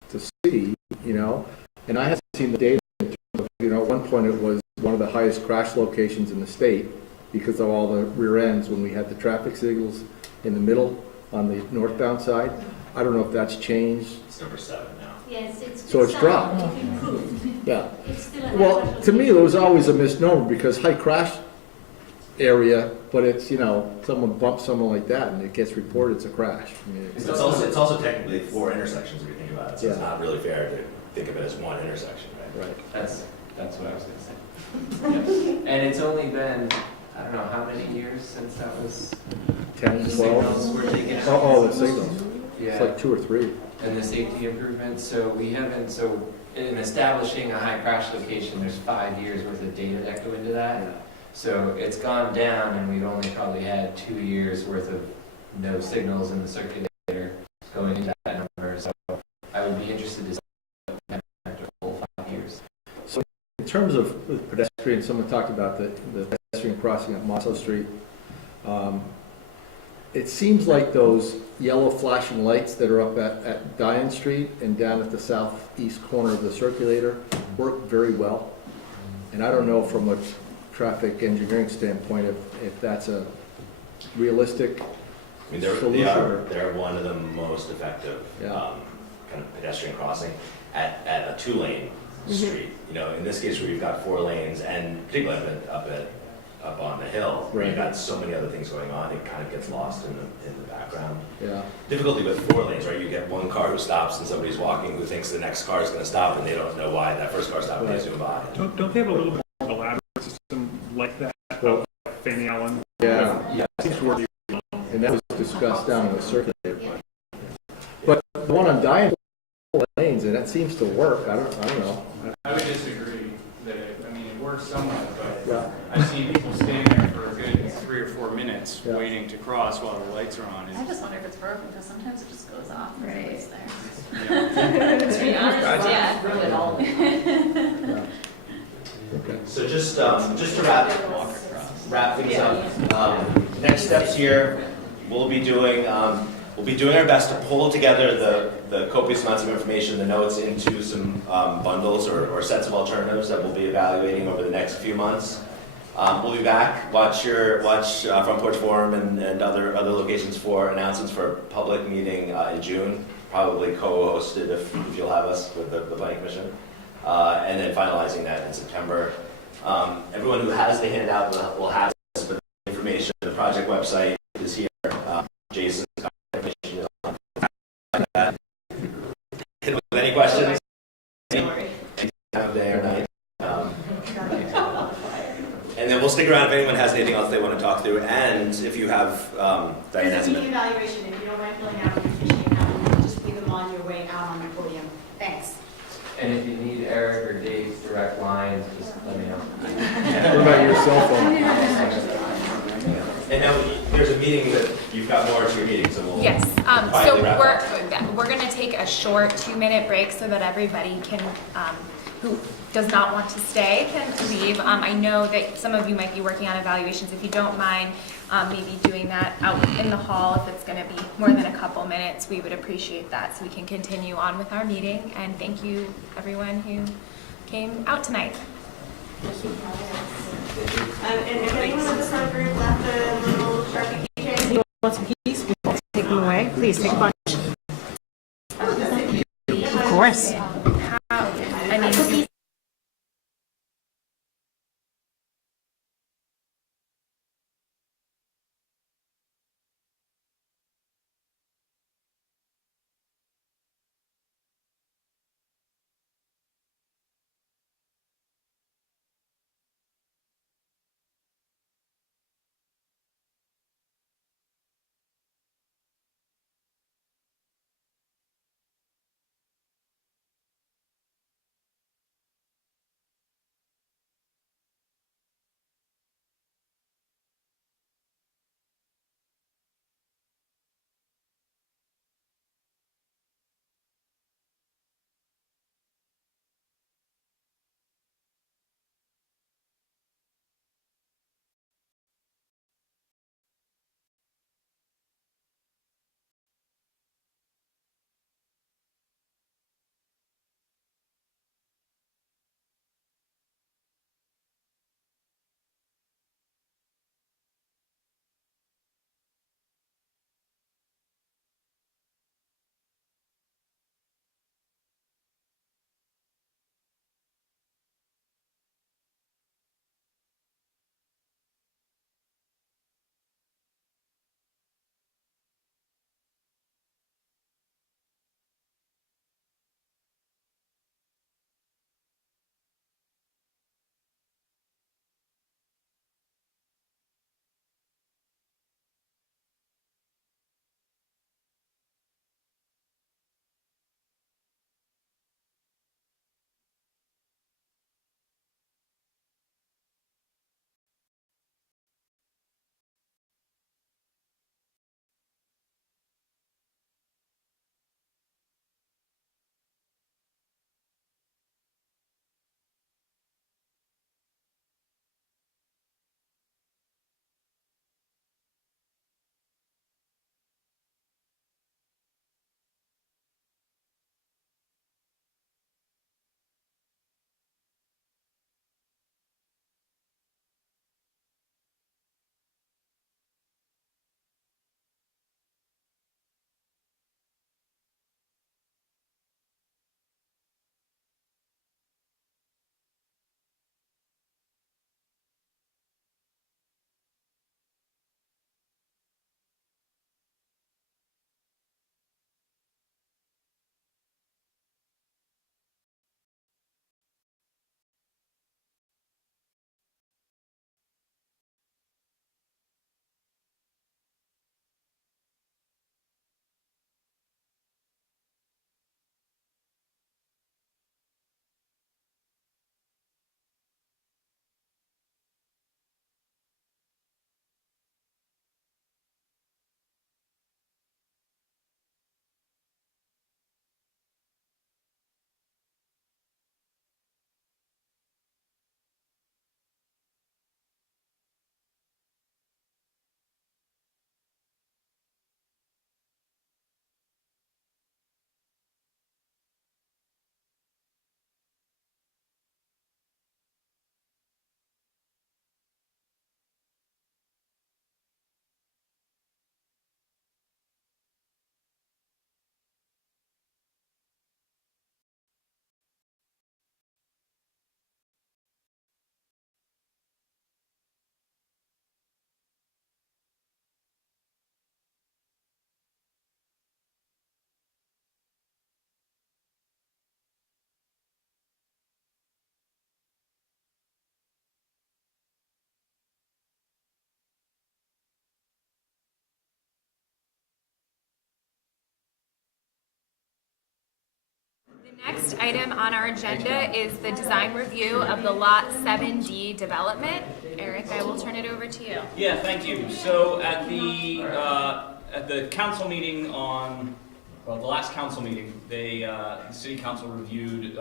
to see, you know, and I haven't seen the data in terms of, you know, at one point it was one of the highest crash locations in the state because of all the rear ends when we had the traffic signals in the middle on the northbound side. I don't know if that's changed. It's number 7 now. Yes, So it's dropped. improved. Yeah. It's still a Well, high to me, there was always a misnomer because high crash area, but it's, you know, someone bumps someone like that and it gets reported it's a crash. I mean, It's also technically 4 intersections if you think about it, so it's Yeah. not really fair to think of it as one intersection, right? Right. That's what I was gonna say. And it's only been, I don't know, how many years since that was? 10, The 12. signals were taken out. Oh, the signals. It's Yeah, like 2 or 3. and the safety improvements, so in establishing a high crash location, there's 5 years worth of data that go into that. So it's gone down and we've only probably had 2 years worth of no signals in the circulator going into that number. So I would be interested to see after a full 5 years. So in terms of pedestrian, someone talked about the pedestrian crossing at Mosso Street. It seems like those yellow flashing lights that are up at Diane Street and down at the southeast corner of the circulator work very well. And I don't know from a traffic engineering standpoint if that's a realistic I mean, they're one of the most effective kind of pedestrian crossing at a 2-lane street. You know, in this case where you've got 4 lanes, and particularly up on the hill, where you've got so many other things going on, it kind of gets lost in the background. Yeah. Difficulty with 4 lanes, right? You get one car who stops and somebody's walking who thinks the next car is going to stop, and they don't know why that first car stopped and they zoom by. Don't they have a little bit more elaborate system like that? Well, Fanny Allen? Yeah. Seems to work. And that was discussed down in the circulator. But the one on Diane lanes, and that seems to work. I don't know. I would disagree that it works somewhat, but Yeah. I've seen people stand there for a good 3 3 or 4 minutes Yeah. waiting to cross while the lights are on. I just wonder if it's broken, because sometimes it just goes off when Right. it's there. Yeah. To be honest, yeah. Really all. Okay. So just to wrap things up, next steps here, we'll be doing our best to pull together the copious amounts of information, the notes, into some bundles or sets of alternatives that we'll be evaluating over the next few months. We'll be back. Watch Front Porch Forum and other locations for announcements for a public meeting in June, probably co-hosted if you'll have us with the Planning Commission, and then finalizing that in September. Everyone who has the handout will have this, but the information, the project website is here. Jason's contact information is on that. Hit with any questions, any time of day or night. And then we'll stick around if anyone has anything else they want to talk through, and if you have There's Diane's a meeting evaluation, if you don't mind filling out, we appreciate that, just leave them on your way out on the podium. Thanks. And if you need Eric or Dave's direct lines, just let me know. What about your cell phone? And now there's a meeting that you've got more to your meeting, so we'll Yes, so quietly wrap up. we're gonna take a short 2-minute break so that everybody can, who does not want to stay can leave. I know that some of you might be working on evaluations. If you don't mind, maybe doing that out in the hall, if it's gonna be more than a couple minutes, we would appreciate that so we can continue on with our meeting. And thank you, everyone who came out tonight. And if anyone in the front group left a little Sharpie keychain, You want some keys? We will take them away. Please take a bunch. Of course. I mean, Next item on our agenda is the design review of the Lot 7D development. Eric, I will turn it over to you. Yeah, thank you. So at the council meeting the last council meeting, the city council reviewed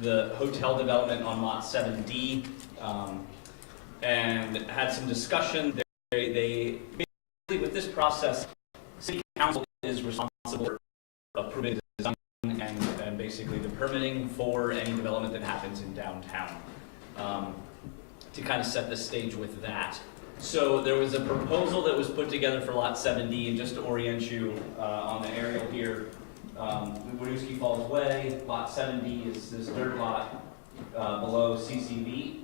the hotel development on Lot 7D and had some discussion. They basically, with this process, city council is responsible for approving the design and basically the permitting for any development that happens in downtown. To kind of set the stage with that. So there was a proposal that was put together for Lot 7D, and just to orient you on the aerial here, Winooski Falls Way, Lot 7D is this dirt lot below CCV.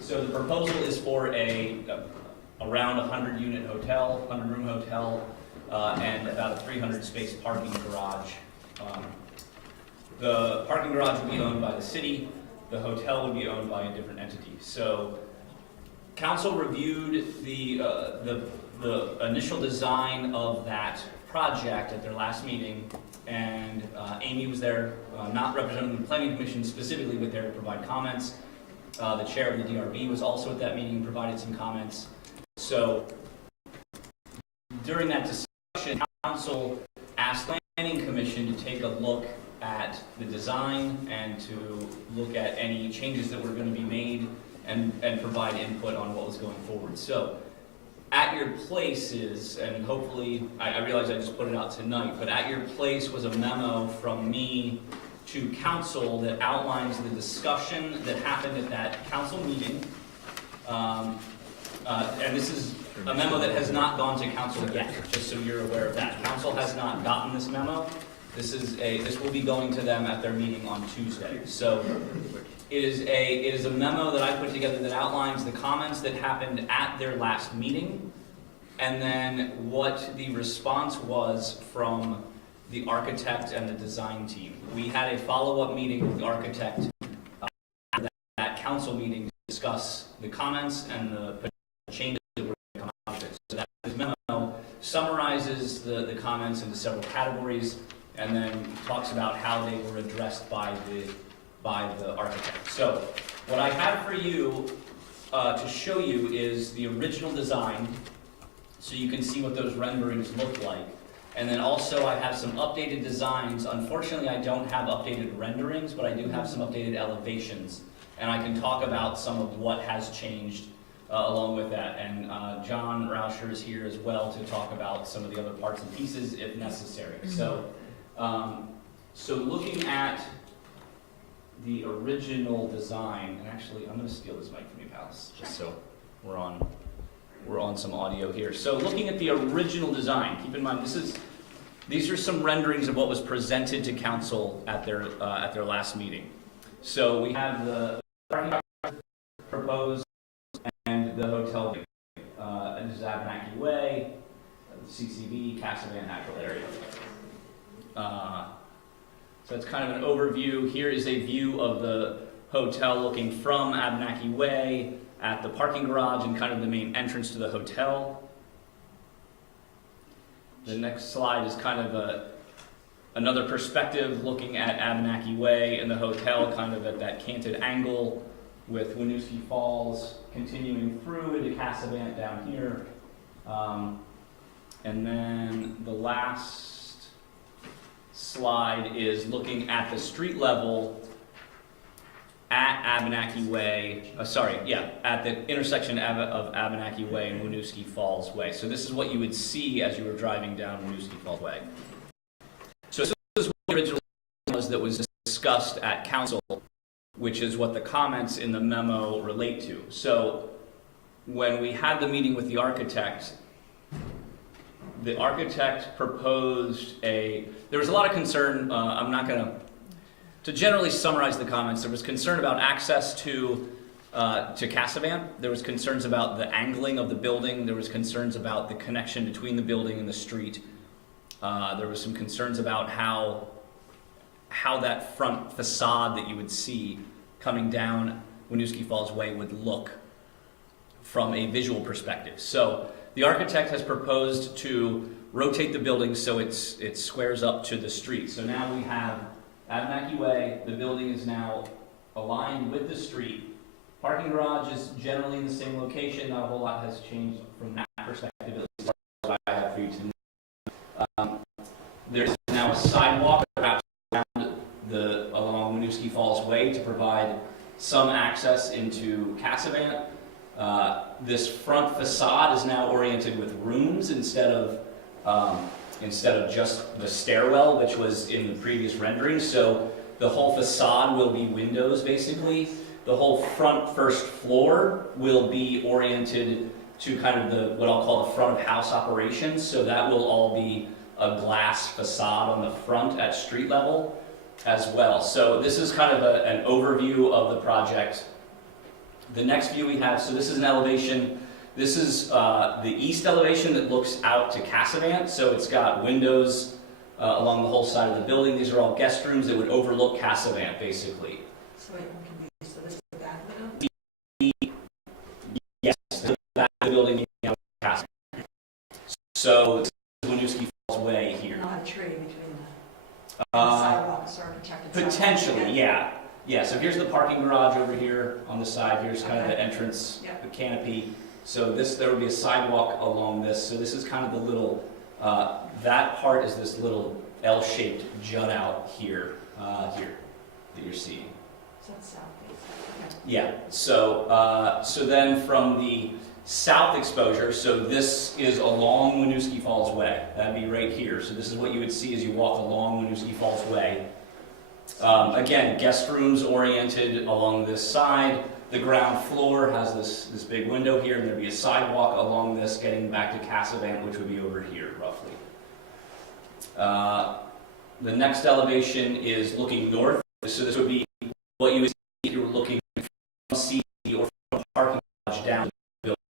So the proposal is for around 100-unit hotel, 100-room hotel, and about a 300-space parking garage. The parking garage would be owned by the city. The hotel would be owned by a different entity. So council reviewed the initial design of that project at their last meeting, and Amy was there, not representing the planning commission specifically, but there to provide comments. The chair of the DRB was also at that meeting, provided some comments. So during that discussion, council asked the planning commission to take a look at the design and to look at any changes that were going to be made and provide input on what was going forward. So at your places, and hopefully, I realize I just put it out tonight, but at your place was a memo from me to council that outlines the discussion that happened at that council meeting. And this is a memo that has not gone to council yet, just so you're aware of that. Council has not gotten this memo. This will be going to them at their meeting on Tuesday. So it is a memo that I put together that outlines the comments that happened at their last meeting, and then what the response was from the architect and the design team. We had a follow-up meeting with the architect at that council meeting to discuss the comments and the changes that were going to come out of it. So that this memo summarizes the comments into several categories, and then talks about how they were addressed by the architect. So what I have for you to show you is the original design, so you can see what those renderings look like. And then also I have some updated designs. Unfortunately, I don't have updated renderings, but I do have some updated elevations. And I can talk about some of what has changed along with that. And John Rauscher is here as well to talk about some of the other parts and pieces if necessary. So looking at the original design, and actually I'm going to steal this mic from you, pals, just so we're on some audio here. So looking at the original design, keep in mind these are some renderings of what was presented to council at their last meeting. So we have the proposed and the hotel. This is Abenaki Way, CCV, Casavan natural area. So it's kind of an overview. Here is a view of the hotel looking from Abenaki Way at the parking garage and kind of the main entrance to the hotel. The next slide is kind of another perspective looking at Abenaki Way and the hotel kind of at that canted angle with Winooski Falls continuing through into Casavan down here. And then the last slide is looking at the street level at Abenaki Way, at the intersection of Abenaki Way and Winooski Falls Way. So this is what you would see as you were driving down Winooski Falls Way. So this is what the original was that was discussed at council, which is what the comments in the memo relate to. So when we had the meeting with the architect proposed there was a lot of concern, I'm not going to generally summarize the comments. There was concern about access to Casavan. There was concerns about the angling of the building. There was concerns about the connection between the building and the street. There was some concerns about how that front facade that you would see coming down Winooski Falls Way would look from a visual perspective. So the architect has proposed to rotate the building so it squares up to the street. So now we have Abenaki Way, the building is now aligned with the street. Parking garage is generally in the same location. Not a whole lot has changed from that perspective, at least what I have for you tonight. There's now a sidewalk wrapped around along Winooski Falls Way to provide some access into Cassavant. This front facade is now oriented with rooms instead of just the stairwell, which was in the previous rendering. So the whole facade will be windows, basically. The whole front first floor will be oriented to kind of what I'll call the front of house operations. So that will all be a glass facade on the front at street level as well. So this is kind of an overview of the project. The next view we have, so this is an elevation. This is the east elevation that looks out to Cassavant. So it's got windows along the whole side of the building. These are all guest rooms that would overlook Cassavant, basically. So this is the back window? Yes, the back of the building, Cassavant. So this is Winooski Falls Way here. Not a tree between the sidewalks or protected sidewalks. Potentially, yeah. Yeah, so here's the parking garage over here on the side. Here's kind of the entrance, Yep. the canopy. So there would be a sidewalk along this. So this is kind of the little, that part is this little L-shaped jut out here, here that you're seeing. So it's south facing. Yeah, so then from the south exposure, so this is along Winooski Falls Way. That'd be right here. So this is what you would see as you walk along Winooski Falls Way. Again, guest rooms oriented along this side. The ground floor has this big window here, and there'd be a sidewalk along this getting back to Cassavant, which would be over here, roughly. The next elevation is looking north. So this would be what you would see if you were looking from CT or from a parking garage down to the building.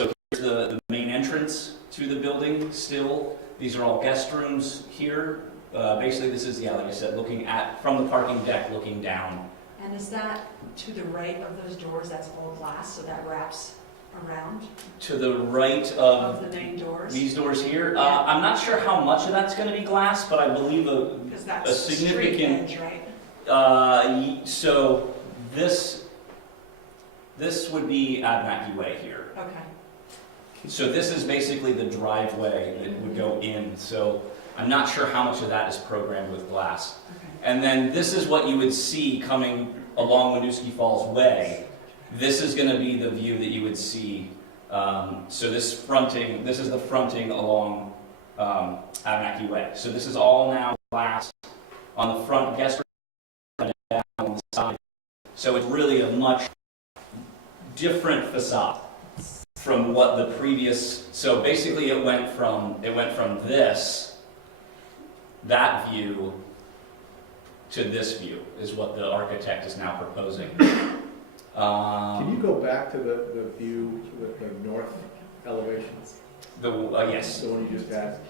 So here's the main entrance to the building still. These are all guest rooms here. Basically, this is, like I said, looking from the parking deck, looking down. And is that to the right of those doors, that's all glass, so that wraps around? To the right Of the main doors? these doors here, I'm not sure how much of that's going to be glass, but I believe Because that's a the street significant. edge, right? So this would be Abenaki Way here. Okay. So this is basically the driveway that would go in. So I'm not sure how much of that is programmed with glass. Okay. And then this is what you would see coming along Winooski Falls Way. This is going to be the view that you would see. So this is the fronting along Abenaki Way. So this is all now glass on the front guest room and down on the side. So it's really a much different facade from what the previous. So basically, it went from that view to this view is what the architect is now proposing. Can you go back to the view, the north elevations? Yes. The one you just had?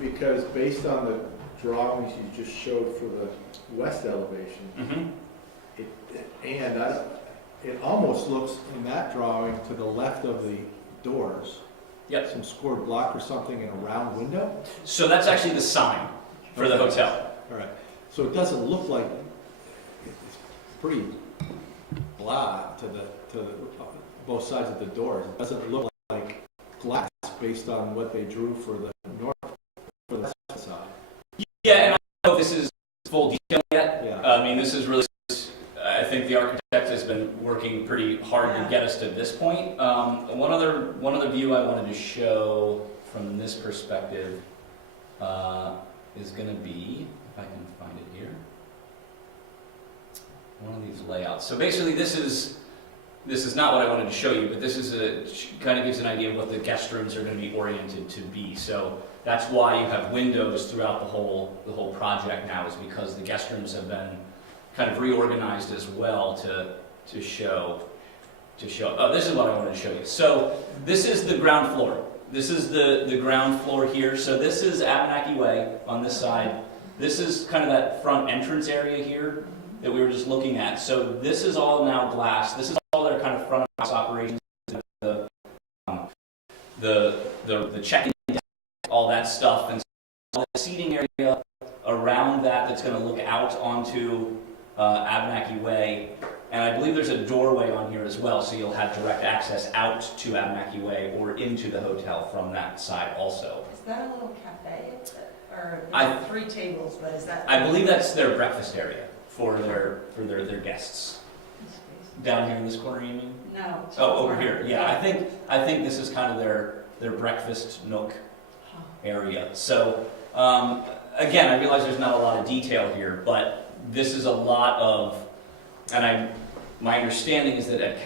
Because based on the drawings you just showed for the west elevation, it almost looks in that drawing to the left of the doors. Yep. Some scored block or something in a round window? So that's actually the sign for the hotel. All right. So it doesn't look like, it's pretty blah to both sides of the doors. It doesn't look like glass based on what they drew for the north, for the south side. Yeah, and I don't know if this is full detail yet. Yeah. I mean, this is really, I think the architect has been working pretty hard to get us to this point. One other view I wanted to show from this perspective is going to be, if I can find it here, one of these layouts. So basically, this is not what I wanted to show you, but this is kind of gives an idea of what the guest rooms are going to be oriented to be. So that's why you have windows throughout the whole project now, is because the guest rooms have been kind of reorganized as well to show. Oh, this is what I wanted to show you. So this is the ground floor. This is the ground floor here. So this is Abenaki Way on this side. This is kind of that front entrance area here that we were just looking at. So this is all now glass. This is all their kind of front of house operations. The check-in deck, all that stuff, and so the seating area around around that that's going to look out onto Abenaki Way. And I believe there's a doorway on here as well, so you'll have direct access out to Abenaki Way or into the hotel from that side also. Is that a little cafe? Or I- 3 tables, but is that? I believe that's their breakfast area for their guests. Down here in this corner, you mean? No. Oh, over here. Yeah, I think this is kind of their breakfast nook area. So again, I realize there's not a lot of detail here, but this is a lot of, and my understanding is that at the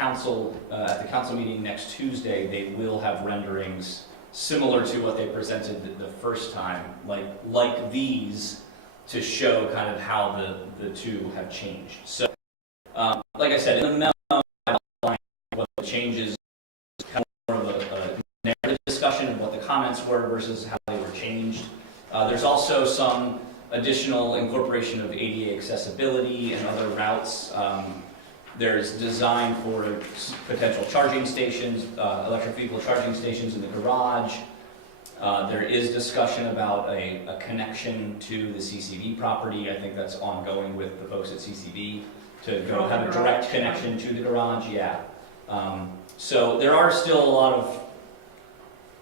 council meeting next Tuesday, they will have renderings similar to what they presented the first time, like these, to show kind of how the two have changed. So, like I said, in the memo, I outlined what the changes, kind of more of a narrative discussion of what the comments were versus how they were changed. There's also some additional incorporation of ADA accessibility and other routes. There's design for potential charging stations, electric vehicle charging stations in the garage. There is discussion about a connection to the CCV property. I think that's ongoing with the folks at CCV to go have a direct connection to the garage. Yeah. So there are still a lot of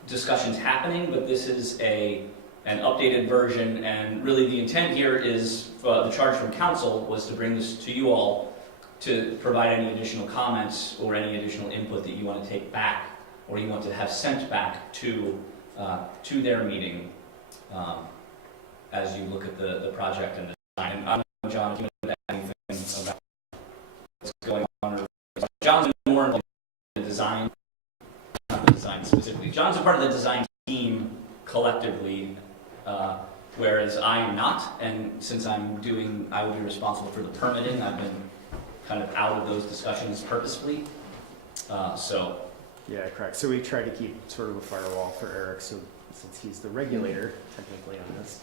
discussions happening, but this is an updated version, and really the intent here is the charge from council was to bring this to you all to provide any additional comments or any additional input that you want to take back or you want to have sent back to their meeting as you look at the project and the design. And I don't know, John, if you want to add anything about what's going on. John's been more involved in the design, not the design specifically. John's a part of the design team collectively, whereas I am not. And since I will be responsible for the permitting, I've been kind of out of those discussions purposefully. Yeah, correct. So we try to keep sort of a firewall for Eric, so since he's the regulator technically on this.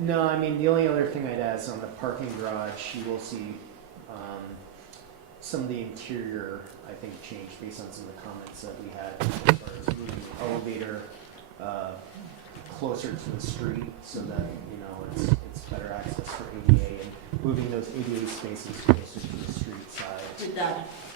No, I mean, the only other thing I'd add is on the parking garage, you will see some of the interior, I think, change based on some of the comments that we had as far as moving the elevator closer to the street so that, it's better access for ADA and moving those ADA spaces closer to the street side.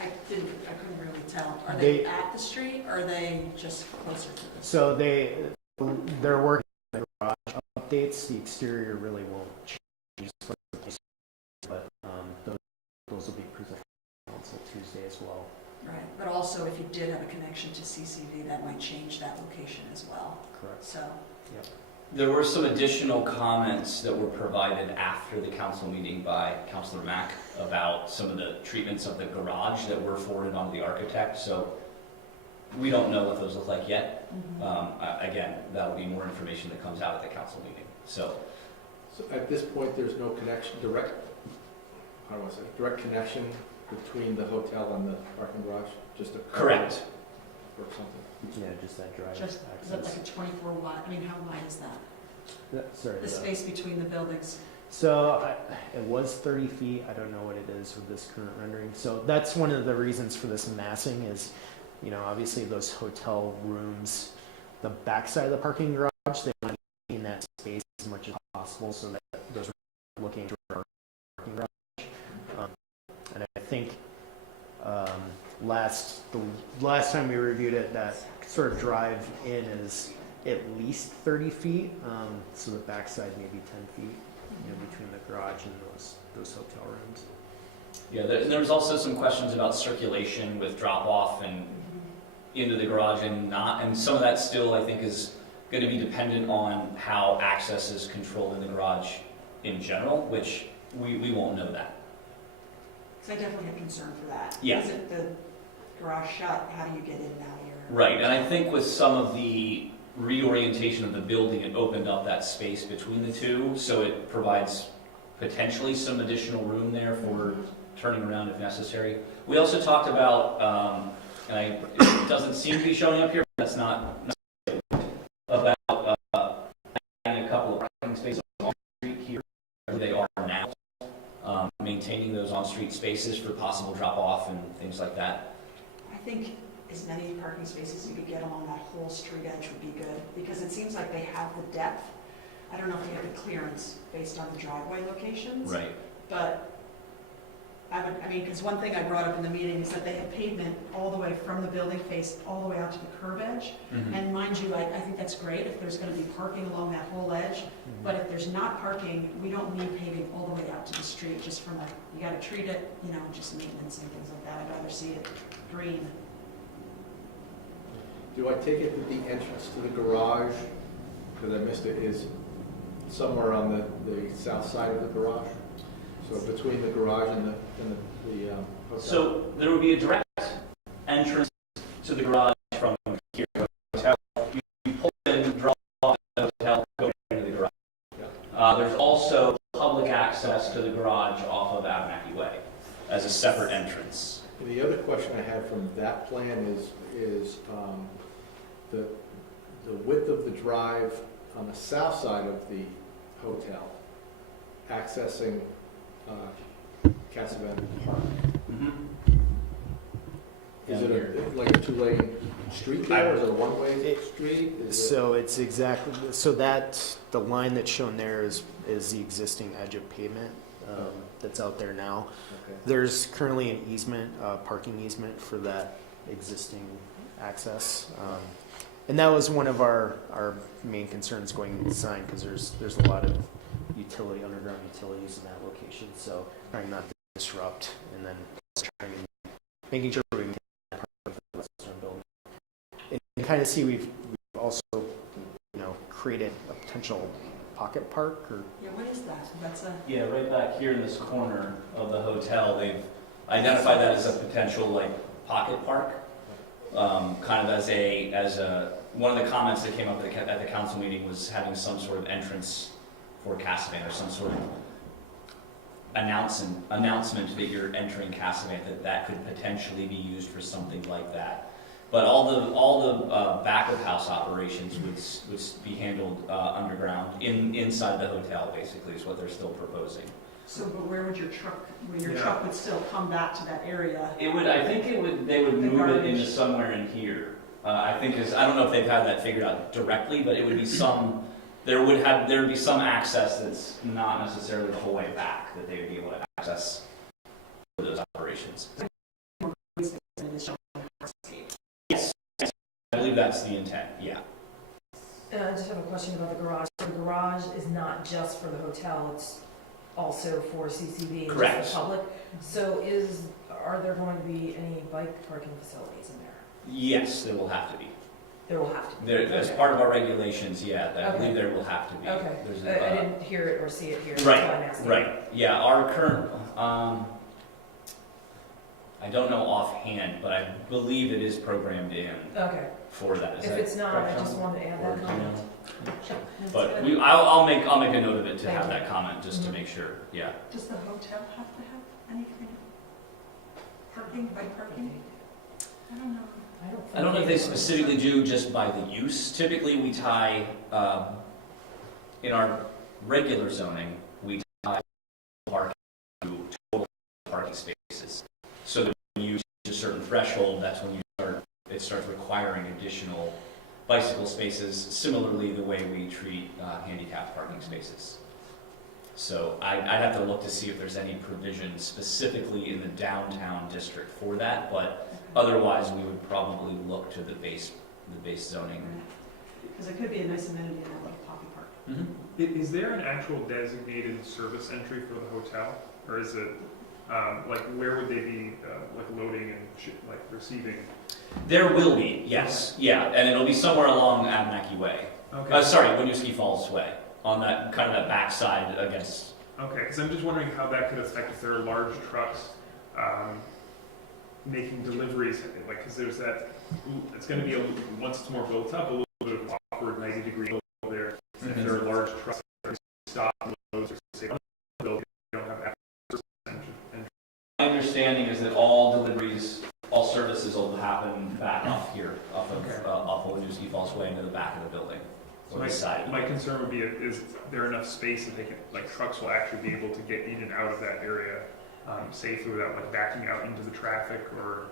I couldn't really tell. Are they at the street or are they just closer to the street? So they're working on the garage updates. The exterior really won't change, but those will be presented until Tuesday as well. Right, but also if you did have a connection to CCV, that might change that location as well. Correct. So. Yep. There were some additional comments that were provided after the council meeting by Councilor Mack about some of the treatments of the garage that were forwarded on to the architect. So we don't know what those look like yet. Again, that will be more information that comes out at the council meeting. So at this point, there's no connection, direct connection between the hotel and the parking garage? Just a correct. Or something? Yeah, just that drive Is that like a 24 wide? I mean, how wide is that? Sorry. The space between the buildings? So it was 30 feet. I don't know what it is with this current rendering. So that's one of the reasons for this massing is, obviously those hotel rooms, the backside of the parking garage, they want to maintain that space as much as possible so that those are looking to our parking garage. And I think the last time we reviewed it, that sort of drive in is at least 30 feet. So the backside maybe 10 feet. Between the garage and those hotel rooms. Yeah, there was also some questions about circulation with drop-off and into the garage and not, and some of that still, I think, is going to be dependent on how access is controlled in the garage in general, which we won't know that. So I definitely have concern for that. Yeah. Is it the garage shut? How do you get in and out here? Right, and I think with some of the reorientation of the building, it opened up that space between the two, so it provides potentially some additional room there for turning around if necessary. We also talked about, and it doesn't seem to be showing up here, but that's not about adding a couple of parking spaces on the street here, where they are now, maintaining those on-street spaces for possible drop-off and things like that. I think as many parking spaces you could get along that whole street edge would be good, because it seems like they have the depth I don't know if you have the clearance based on the driveway locations. Right. But I mean, because one thing I brought up in the meeting is that they have pavement all the way from the building face all the way out to the curb edge. Mhm. And mind you, I think that's great if there's going to be parking along that whole edge. But if there's not parking, we don't need paving all the way out to the street, just from a, you got to treat it, you know, just maintenance and things like that. I'd rather see it green. Do I take it that the entrance to the garage, because I missed it, is somewhere on the south side of the garage? So between the garage and the hotel? So there would be a direct entrance to the garage from here to the hotel. You pull in, draw off the hotel, go into the garage. There's also public access to the garage off of Abenaki Way as a separate entrance. And the other question I had from that plan is the width of the drive on the south side of the hotel, accessing Casavan Park. Mm-hmm. Is it like a two-lane street there, or is it a one-way street? So it's exactly, so that, the line that's shown there is the existing edge of pavement that's out there now. Okay. There's currently an easement, parking easement for that existing access. And that was one of our main concerns going into design, because there's a lot of underground utilities in that location, so trying not to disrupt, and then making sure we maintain that part of the western building. And you can kind of see we've also, created a potential pocket park, or Yeah, what is that? That's a, Yeah, right back here in this corner of the hotel, they've identified that as a potential pocket park. Kind of as a one of the comments that came up at the council meeting was having some sort of entrance for Casavan, or some sort of announcement that you're entering Casavan, that could potentially be used for something like that. But all the back of house operations would be handled underground inside the hotel, basically, is what they're still proposing. so but where would your truck would still come back to that area? They would The move it garbage. into somewhere in here. I don't know if they've had that figured out directly, but it would be there would be some access that's not necessarily the whole way back that they would be able to access for those operations. Yes, I believe that's the intent, yeah. And I just have a question about the garage. The garage is not just for the hotel, it's also for CCV and Correct. just the public. So are there going to be any bike parking facilities in there? Yes, there will have to be. There will have to be. As part of our regulations, yeah, I Okay. believe there will have to be. Okay, There's I didn't hear it or see it here, that's why I'm asking. Right, yeah, our current, I don't know offhand, but I believe it is programmed in Okay, for that. Is if that it's not, correct, I just Sean? wanted to add Or that do you know? comment. Sure. That's But good. I'll make a note of it to Thank have you. that comment, just to Mhm. make sure, yeah. Does the hotel have to have any kind of parking, bike parking? I don't know. I don't know if they specifically do just by the use. Typically, we tie, in our regular zoning, we tie parking to total parking spaces. So that when you reach a certain threshold, that's when it starts requiring additional bicycle spaces, similarly the way we treat handicapped parking spaces. So I'd have to look to see if there's any provision specifically in the downtown district for that, but otherwise we would probably look to the base zoning. Because it could be a nice amenity in that little pocket park. Is there an actual designated service entry for the hotel? Or is it, where would they be, loading and receiving? There will be, yes, yeah, and it'll be somewhere along Abenaki Way. Okay. Winooski Falls Way, on that kind of that backside against. Okay, because I'm just wondering how that could affect if there are large trucks making deliveries, because there's that, it's going to be, once it's more built up, a little bit of awkward 90-degree angle there. And if there are large trucks that stop and load, or say, you don't have access. My understanding is that all deliveries, all services will happen back off here, off of Winooski Falls Way into the back of the building. So my concern would be, is there enough space that they can, trucks will actually be able to get in and out of that area safely without backing out into the traffic, or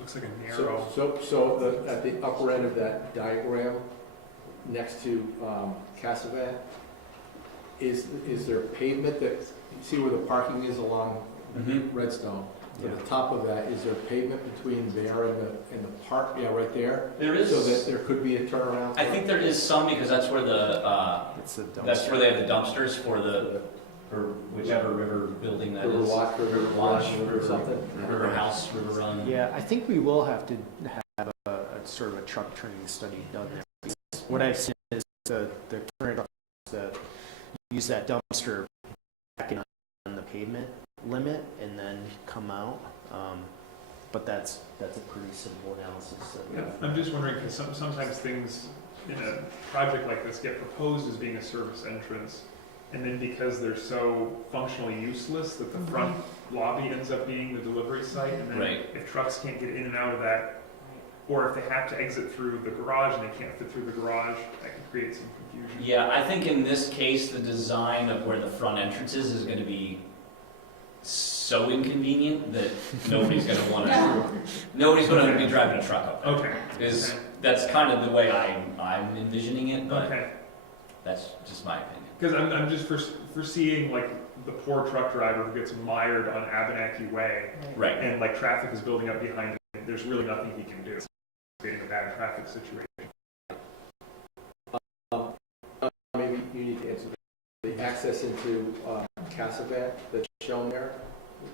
looks like a narrow. So at the upper end of that diagram, next to Casavan, is there pavement that, you see where the parking is along Redstone? To the top of that, is there pavement between there and the park? Yeah, right there? There is. So that there could be a turnaround? I think there is some, because that's where that's where they have the dumpsters for whichever river building that is. River Watch, River Watch, or something? River House, River Run. Yeah, I think we will have to have a sort of a truck turning study done there. What I've seen is the current trucks that use that dumpster back in on the pavement limit and then come out. But that's a pretty simple analysis. I'm just wondering, because sometimes things in a project like this get proposed as being a service entrance, and then because they're so functionally useless that the front lobby ends up being the delivery site, and then if trucks can't get in and out of that, or if they have to exit through the garage and they can't fit through the garage, that can create some confusion. Yeah, I think in this case, the design of where the front entrance is going to be so inconvenient that nobody's going to want to. Nobody's going to be driving a truck up there. Okay. Because that's kind of the way I'm envisioning it, but that's just my opinion. Because I'm just foreseeing like the poor truck driver who gets mired on Abenaki Way, Right. and like traffic is building up behind him. There's really nothing he can do. It's creating a bad traffic situation. Maybe you need to answer the access into Casavan that's shown there.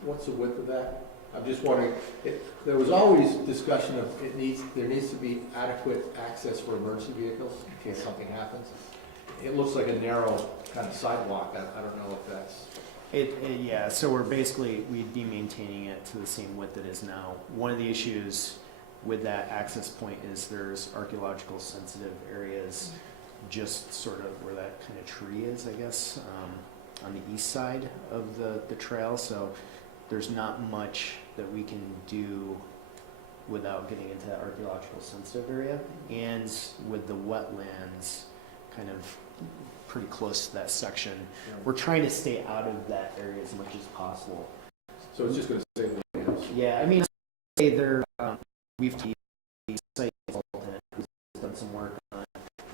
What's the width of that? I'm just wondering, there was always discussion of there needs to be adequate access for emergency vehicles in case something happens. It looks like a narrow kind of sidewalk. I don't know if that's... Yeah, so we'd be maintaining it to the same width it is now. One of the issues with that access point is there's archaeological sensitive areas just sort of where that kind of tree is, I guess, on the east side of the trail. So there's not much that we can do without getting into that archaeological sensitive area. And with the wetlands kind of pretty close to that section, we're trying to stay out of that area as much as possible. So it's just going to stay the house? Yeah, I mean, we've site consultant who's done some work on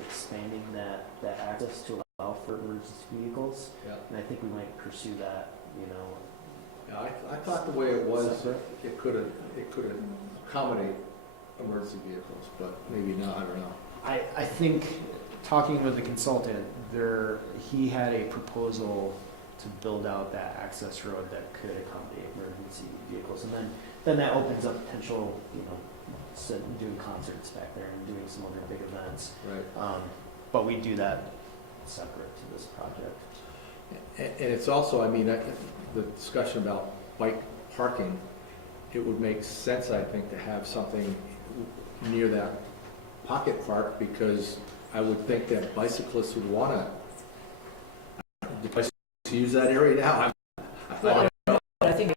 expanding that access to allow for emergency vehicles, and I think we might pursue that. Yeah, I thought the way it was, it could accommodate emergency vehicles, but maybe not. I don't know. I think talking with the consultant, he had a proposal to build out that access road that could accommodate emergency vehicles, and then that opens up potential, doing concerts back there and doing some other big events. Right. But we do that separate to this project. And it's also, I mean, the discussion about bike parking, it would make sense, I think, to have something near that pocket park, because I would think that bicyclists would want to use that area now. I think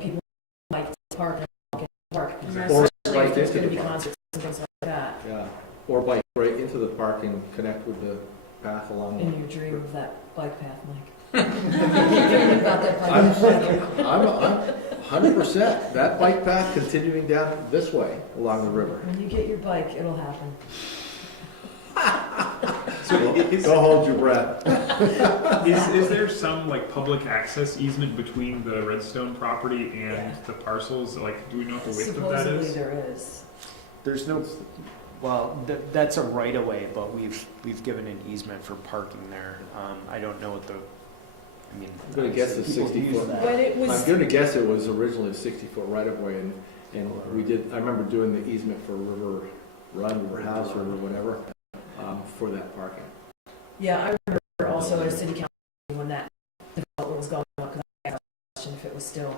people like to park and park. Or Especially bike if there's into going to the be park. concerts and things like that. Yeah, or bike right into the park and connect with the path along. And you dream of that bike path, Mike. You dream about that bike path. I'm 100%. That bike path continuing down this way along the river. When you get your bike, it'll happen. Go hold your breath. Is there some like public access easement between the Redstone property and the parcels? Like, do we know what the width of that Supposedly is? there is. There's no, well, that's a right of way, but we've given an easement for parking there. I don't know what I'm going to guess it's people 60 use foot. that. I'm going to guess it was originally a 60-foot right of way, and we did. I remember doing the easement for River Run, River House, or whatever, for that parking. Yeah, I remember also at a city council when that development was going on, because I asked a question if it was still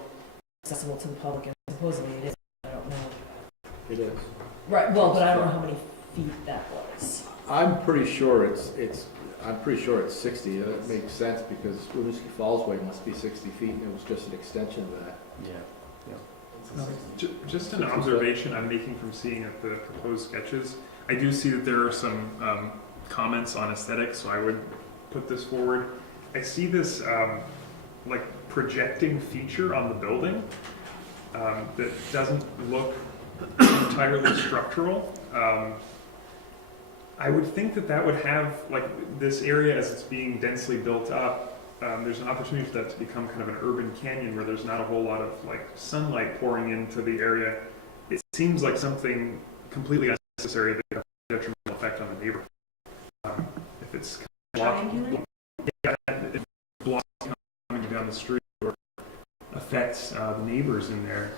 accessible to the public, and supposedly it is. I don't know. It is. Right. Well, but I don't know how many feet that was. I'm pretty sure I'm pretty sure it's 60. That makes sense because Winooski Falls Way must be 60 feet, and it was just an extension of that. Just an observation I'm making from seeing at the proposed sketches. I do see that there are some comments on aesthetics, so I would put this forward. I see this like projecting feature on the building that doesn't look entirely structural. I would think that that would have, like, this area as it's being densely built up, there's an opportunity for that to become kind of an urban canyon where there's not a whole lot of, like, sunlight pouring into the area. It seems like something completely unnecessary that could have a detrimental effect on the neighborhood. If it's blocking, if blocking coming down the street or affects the neighbors in there.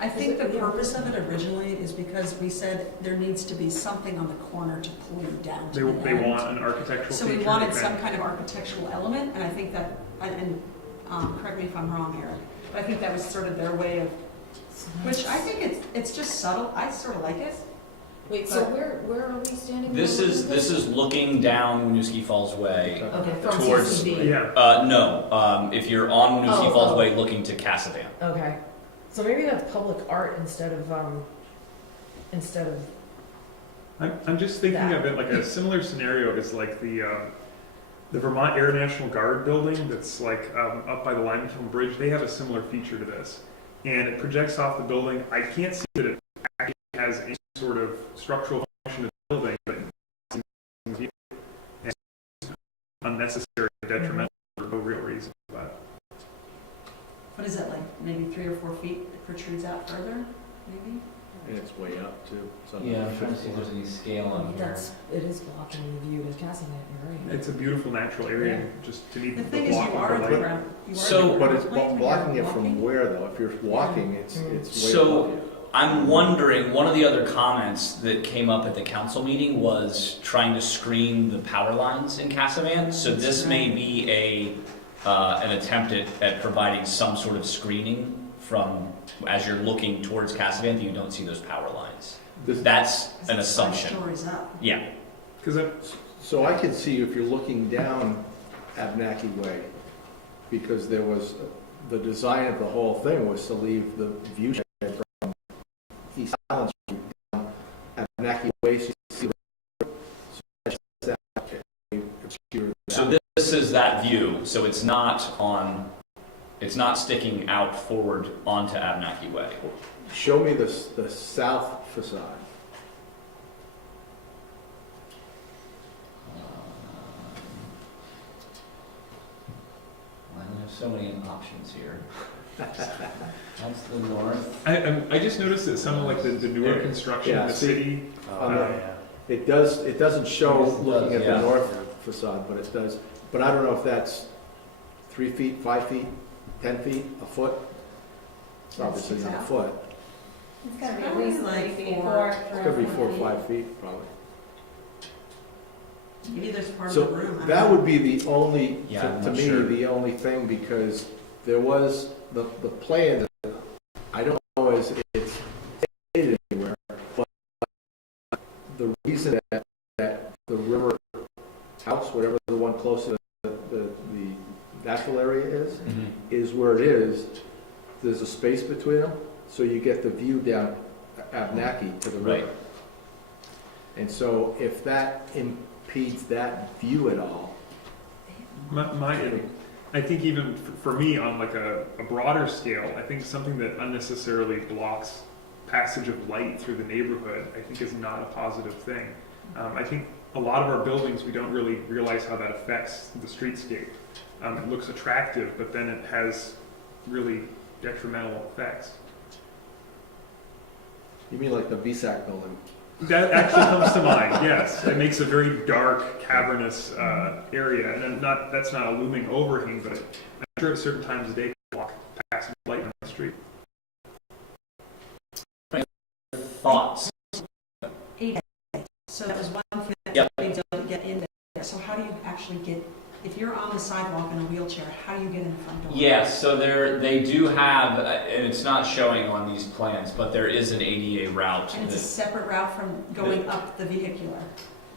I think the purpose of it originally is because we said there needs to be something on the corner to pull you down to the They end. want an architectural So feature. we wanted okay. some kind of architectural element, and I think that, and correct me if I'm wrong, Eric, but I think that was sort of their way of, which I think it's just subtle. I sort of like it. Wait, so where are we standing? This is looking down Winooski Falls Way Okay, from towards. CCTV. Yeah. No. If you're on Winooski Oh, Falls oh. Way, looking to Casavan. Okay, so maybe that's public art instead of I'm just thinking that. of it like a similar scenario is like the Vermont Air National Guard building that's like up by the Limestone Bridge. They have a similar feature to this, and it projects off the building. I can't see that it actually has any sort of structural function of the building, but it's unnecessary, detrimental for no real reason. But What is it, like maybe 3 or 4 feet it protrudes out further, maybe? And it's way up too. It's on the Yeah, I'm fifth trying to see if floor. there's any scale on here. it is blocking the view to Casavan, you're right. it's a beautiful natural area, and just to need The the thing is, block you of are the in the light. ground. You are So- in the But ground it's plane when blocking you're it from walking. where though? If you're walking, it's way So- above you. I'm wondering, one of the other comments that came up at the council meeting was trying to screen the power lines in Casavan. So this may be an attempt at providing some sort of screening from, as you're looking towards Casavan, that you don't see those power lines. That's an It's 5 assumption. stories up. Yeah. So I can see if you're looking down Abnaki Way, because there was, the design of the whole thing was to leave the view shed from East Allen Street down Abnaki Way. So you see So this is that view. So it's not sticking out forward onto Abnaki Way. Show me the south facade. I have so many options here. That's the north. I just noticed that some of like the newer construction in the city. It doesn't show Yes, it looking does, at yeah. the north facade, but it does. But I don't know if that's 3 feet, 5 feet, 10 feet, a foot. It's obviously not a foot. It's gotta be at Probably least like 3 feet, 4. It's gonna be 4 or 5 feet, probably. Maybe there's part of So the room. I that don't know. would be the only, Yeah, I'm to not me, sure. the only thing, because there was the plan, I don't know as it's stated anywhere, but the reason that the river house, whatever the one closest to the natural area is where it is, there's a space between them, so you get the view down Abnaki to the river. Right. And so if that impedes that view at all, I think even for me on like a broader scale, I think something that unnecessarily blocks passage of light through the neighborhood, I think is not a positive thing. I think a lot of our buildings, we don't really realize how that affects the streetscape. It looks attractive, but then it has really detrimental effects. you mean like the BSAC building? That actually comes to mind, yes. It makes a very dark, cavernous area, and that's not a looming overhang, but I'm sure at certain times of day, you can walk past light on the street. Thoughts? So that was one thing that Yep. they don't get in there. So how do you actually get, if you're on the sidewalk in a wheelchair, how do you get in the front door? Yes, so they do have, and it's not showing on these plans, but there is an ADA route. And it's a separate route from going up the vehicular.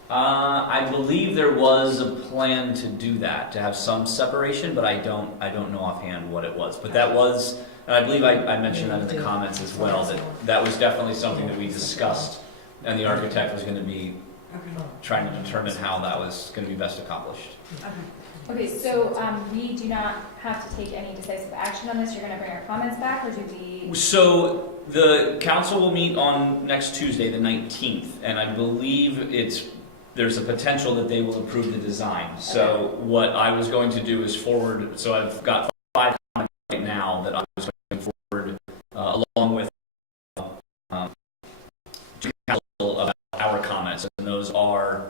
I believe there was a plan to do that, to have some separation, but I don't know offhand what it was. But that was, and I believe I mentioned that in the comments as well, that was definitely something that we discussed, and the architect was going to be trying to determine how that was going to be best accomplished. Okay, so we do not have to take any decisive action on this. You're going to bring our comments back, or do we? So the council will meet on next Tuesday, the 19th, and I believe it's there's a potential that they will approve the design. So what I was going to do is forward, so I've got 5 comments right now that I was going to forward along with to council about our comments, and those are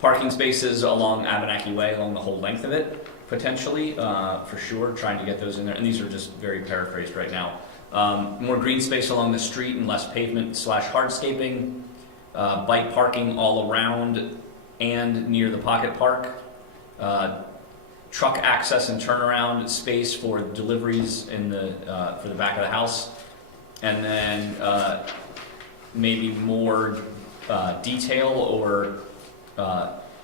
parking spaces along Abenaki Way, along the whole length of it, potentially, for sure, trying to get those in there, and these are just very paraphrased right now. More green space along the street and less pavement / hardscaping, bike parking all around and near the pocket park, truck access and turnaround space for deliveries in the for the back of the house, and then maybe more detail or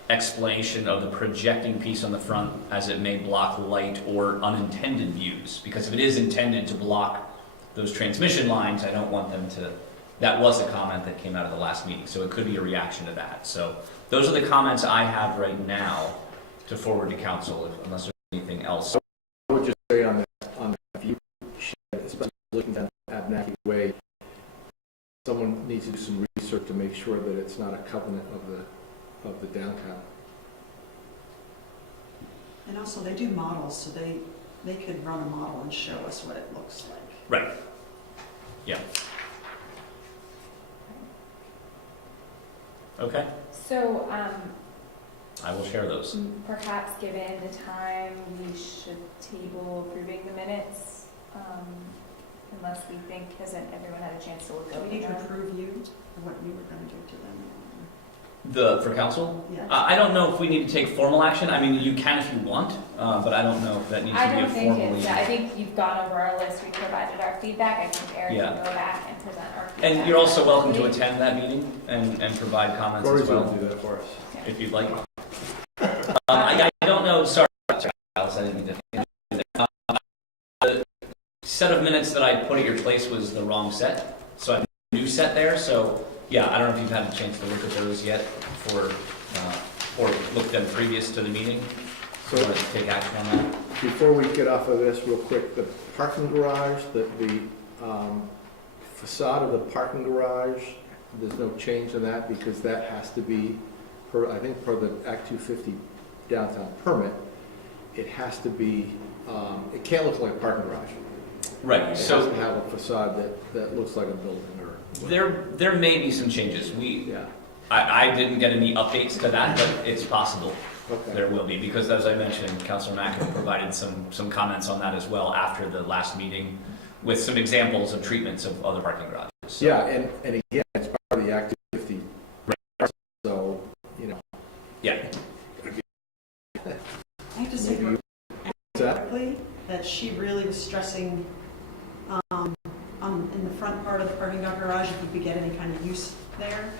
explanation of the projecting piece on the front as it may block light or unintended views. Because if it is intended to block those transmission lines, I don't want them to. That was a comment that came out of the last meeting, so it could be a reaction to that. So those are the comments I have right now to forward to council, unless there's anything else. I would just say on the view shed, especially looking at Abenaki Way, someone needs to do some research to make sure that it's not a covenant of the downtown. And also, they do models, so they could run a model and show us what it looks like. Right. Yeah. Okay. So, I will share those. perhaps given the time, we should table approving the minutes, unless we think, hasn't everyone had a chance to look Do over we need to them? approve you for what you were going to do to them? For council? Yeah. I don't know if we need to take formal action. I mean, you can if you want, but I don't know if that needs to I be a don't think formally. it's, I think you've gone over our list, we provided our feedback, I think Eric Yeah. can go back and present our feedback. And you're also welcome to attend that meeting and provide comments Corey's as well, going to do that for us. if you'd like. I don't know, sorry, Alice, I didn't mean to. The set of minutes that I put at your place was the wrong set, so I have a new set there, so yeah, I don't know if you've had a chance to look at those yet or looked at them previous to the meeting. So you want to take action on that? Before we get off of this real quick, the parking garage, the facade of the parking garage, there's no change in that because that has to be, I think per the Act 250 downtown permit, it has to be, it can't look like a parking garage. Right, It so has to have a facade that looks like a building or. there may be some changes. Yeah. I didn't get any updates to that, but it's possible. Okay. There will be, because as I mentioned, Councilor Mack provided some comments on that as well after the last meeting with some examples of treatments of other parking garages. So. Yeah, and again, it's part of the Act 250. Right. So, you know. Yeah. I have to say quickly that she really was stressing in the front part of the parking garage if we could get any kind of use there.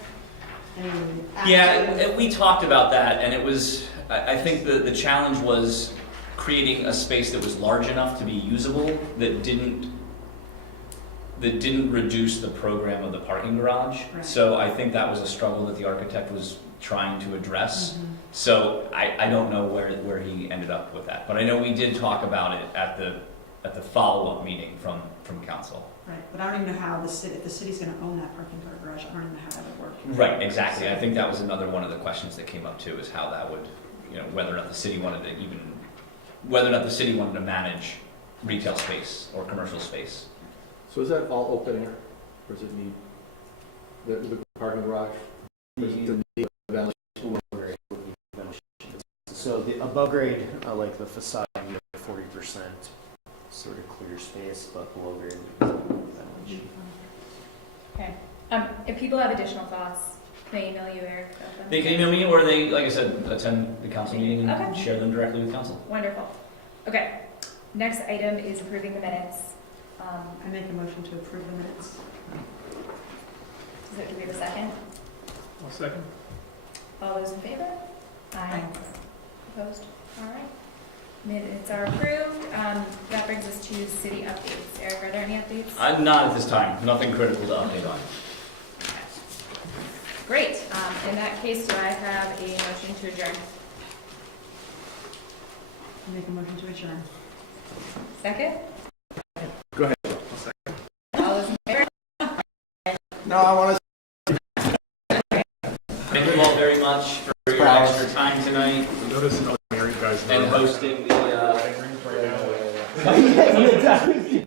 Yeah, we talked about that, and it was, I think the challenge was creating a space that was large enough to be usable that didn't reduce the program of the parking garage. Right. So I think that was a struggle that the architect was trying to address. Mm-hmm. So I don't know where he ended up with that, but I know we did talk about it at the follow-up meeting from council. Right, but I don't even know how if the city's going to own that parking garage, I don't even know how that would work. Right, exactly. I think that was another one of the questions that came up too, is how that would, whether or not the city wanted to manage retail space or commercial space. So is that all open air, or does it need the parking garage? Does it need ventilation? So the above grade, like the facade, you have 40% sort of clear space, but below grade ventilation. Okay, if people have additional thoughts, can they email you, Eric? They can email me, or they, like I said, attend the council meeting and Okay. share them directly with council. Wonderful. Okay, next item is approving the minutes. I make a motion to approve the minutes. Do we have a second? I'll second. All those in favor? Aye. Opposed? All right. Minutes are approved. That brings us to city updates. Eric, are there any updates? Not at this time. Nothing critical to update on. Great. In that case, do I have a motion to adjourn? I make a motion to adjourn. Second? Go ahead. All those in favor? No, I want to very much for your extra time tonight Notice all the married guys. and hosting the. Right now.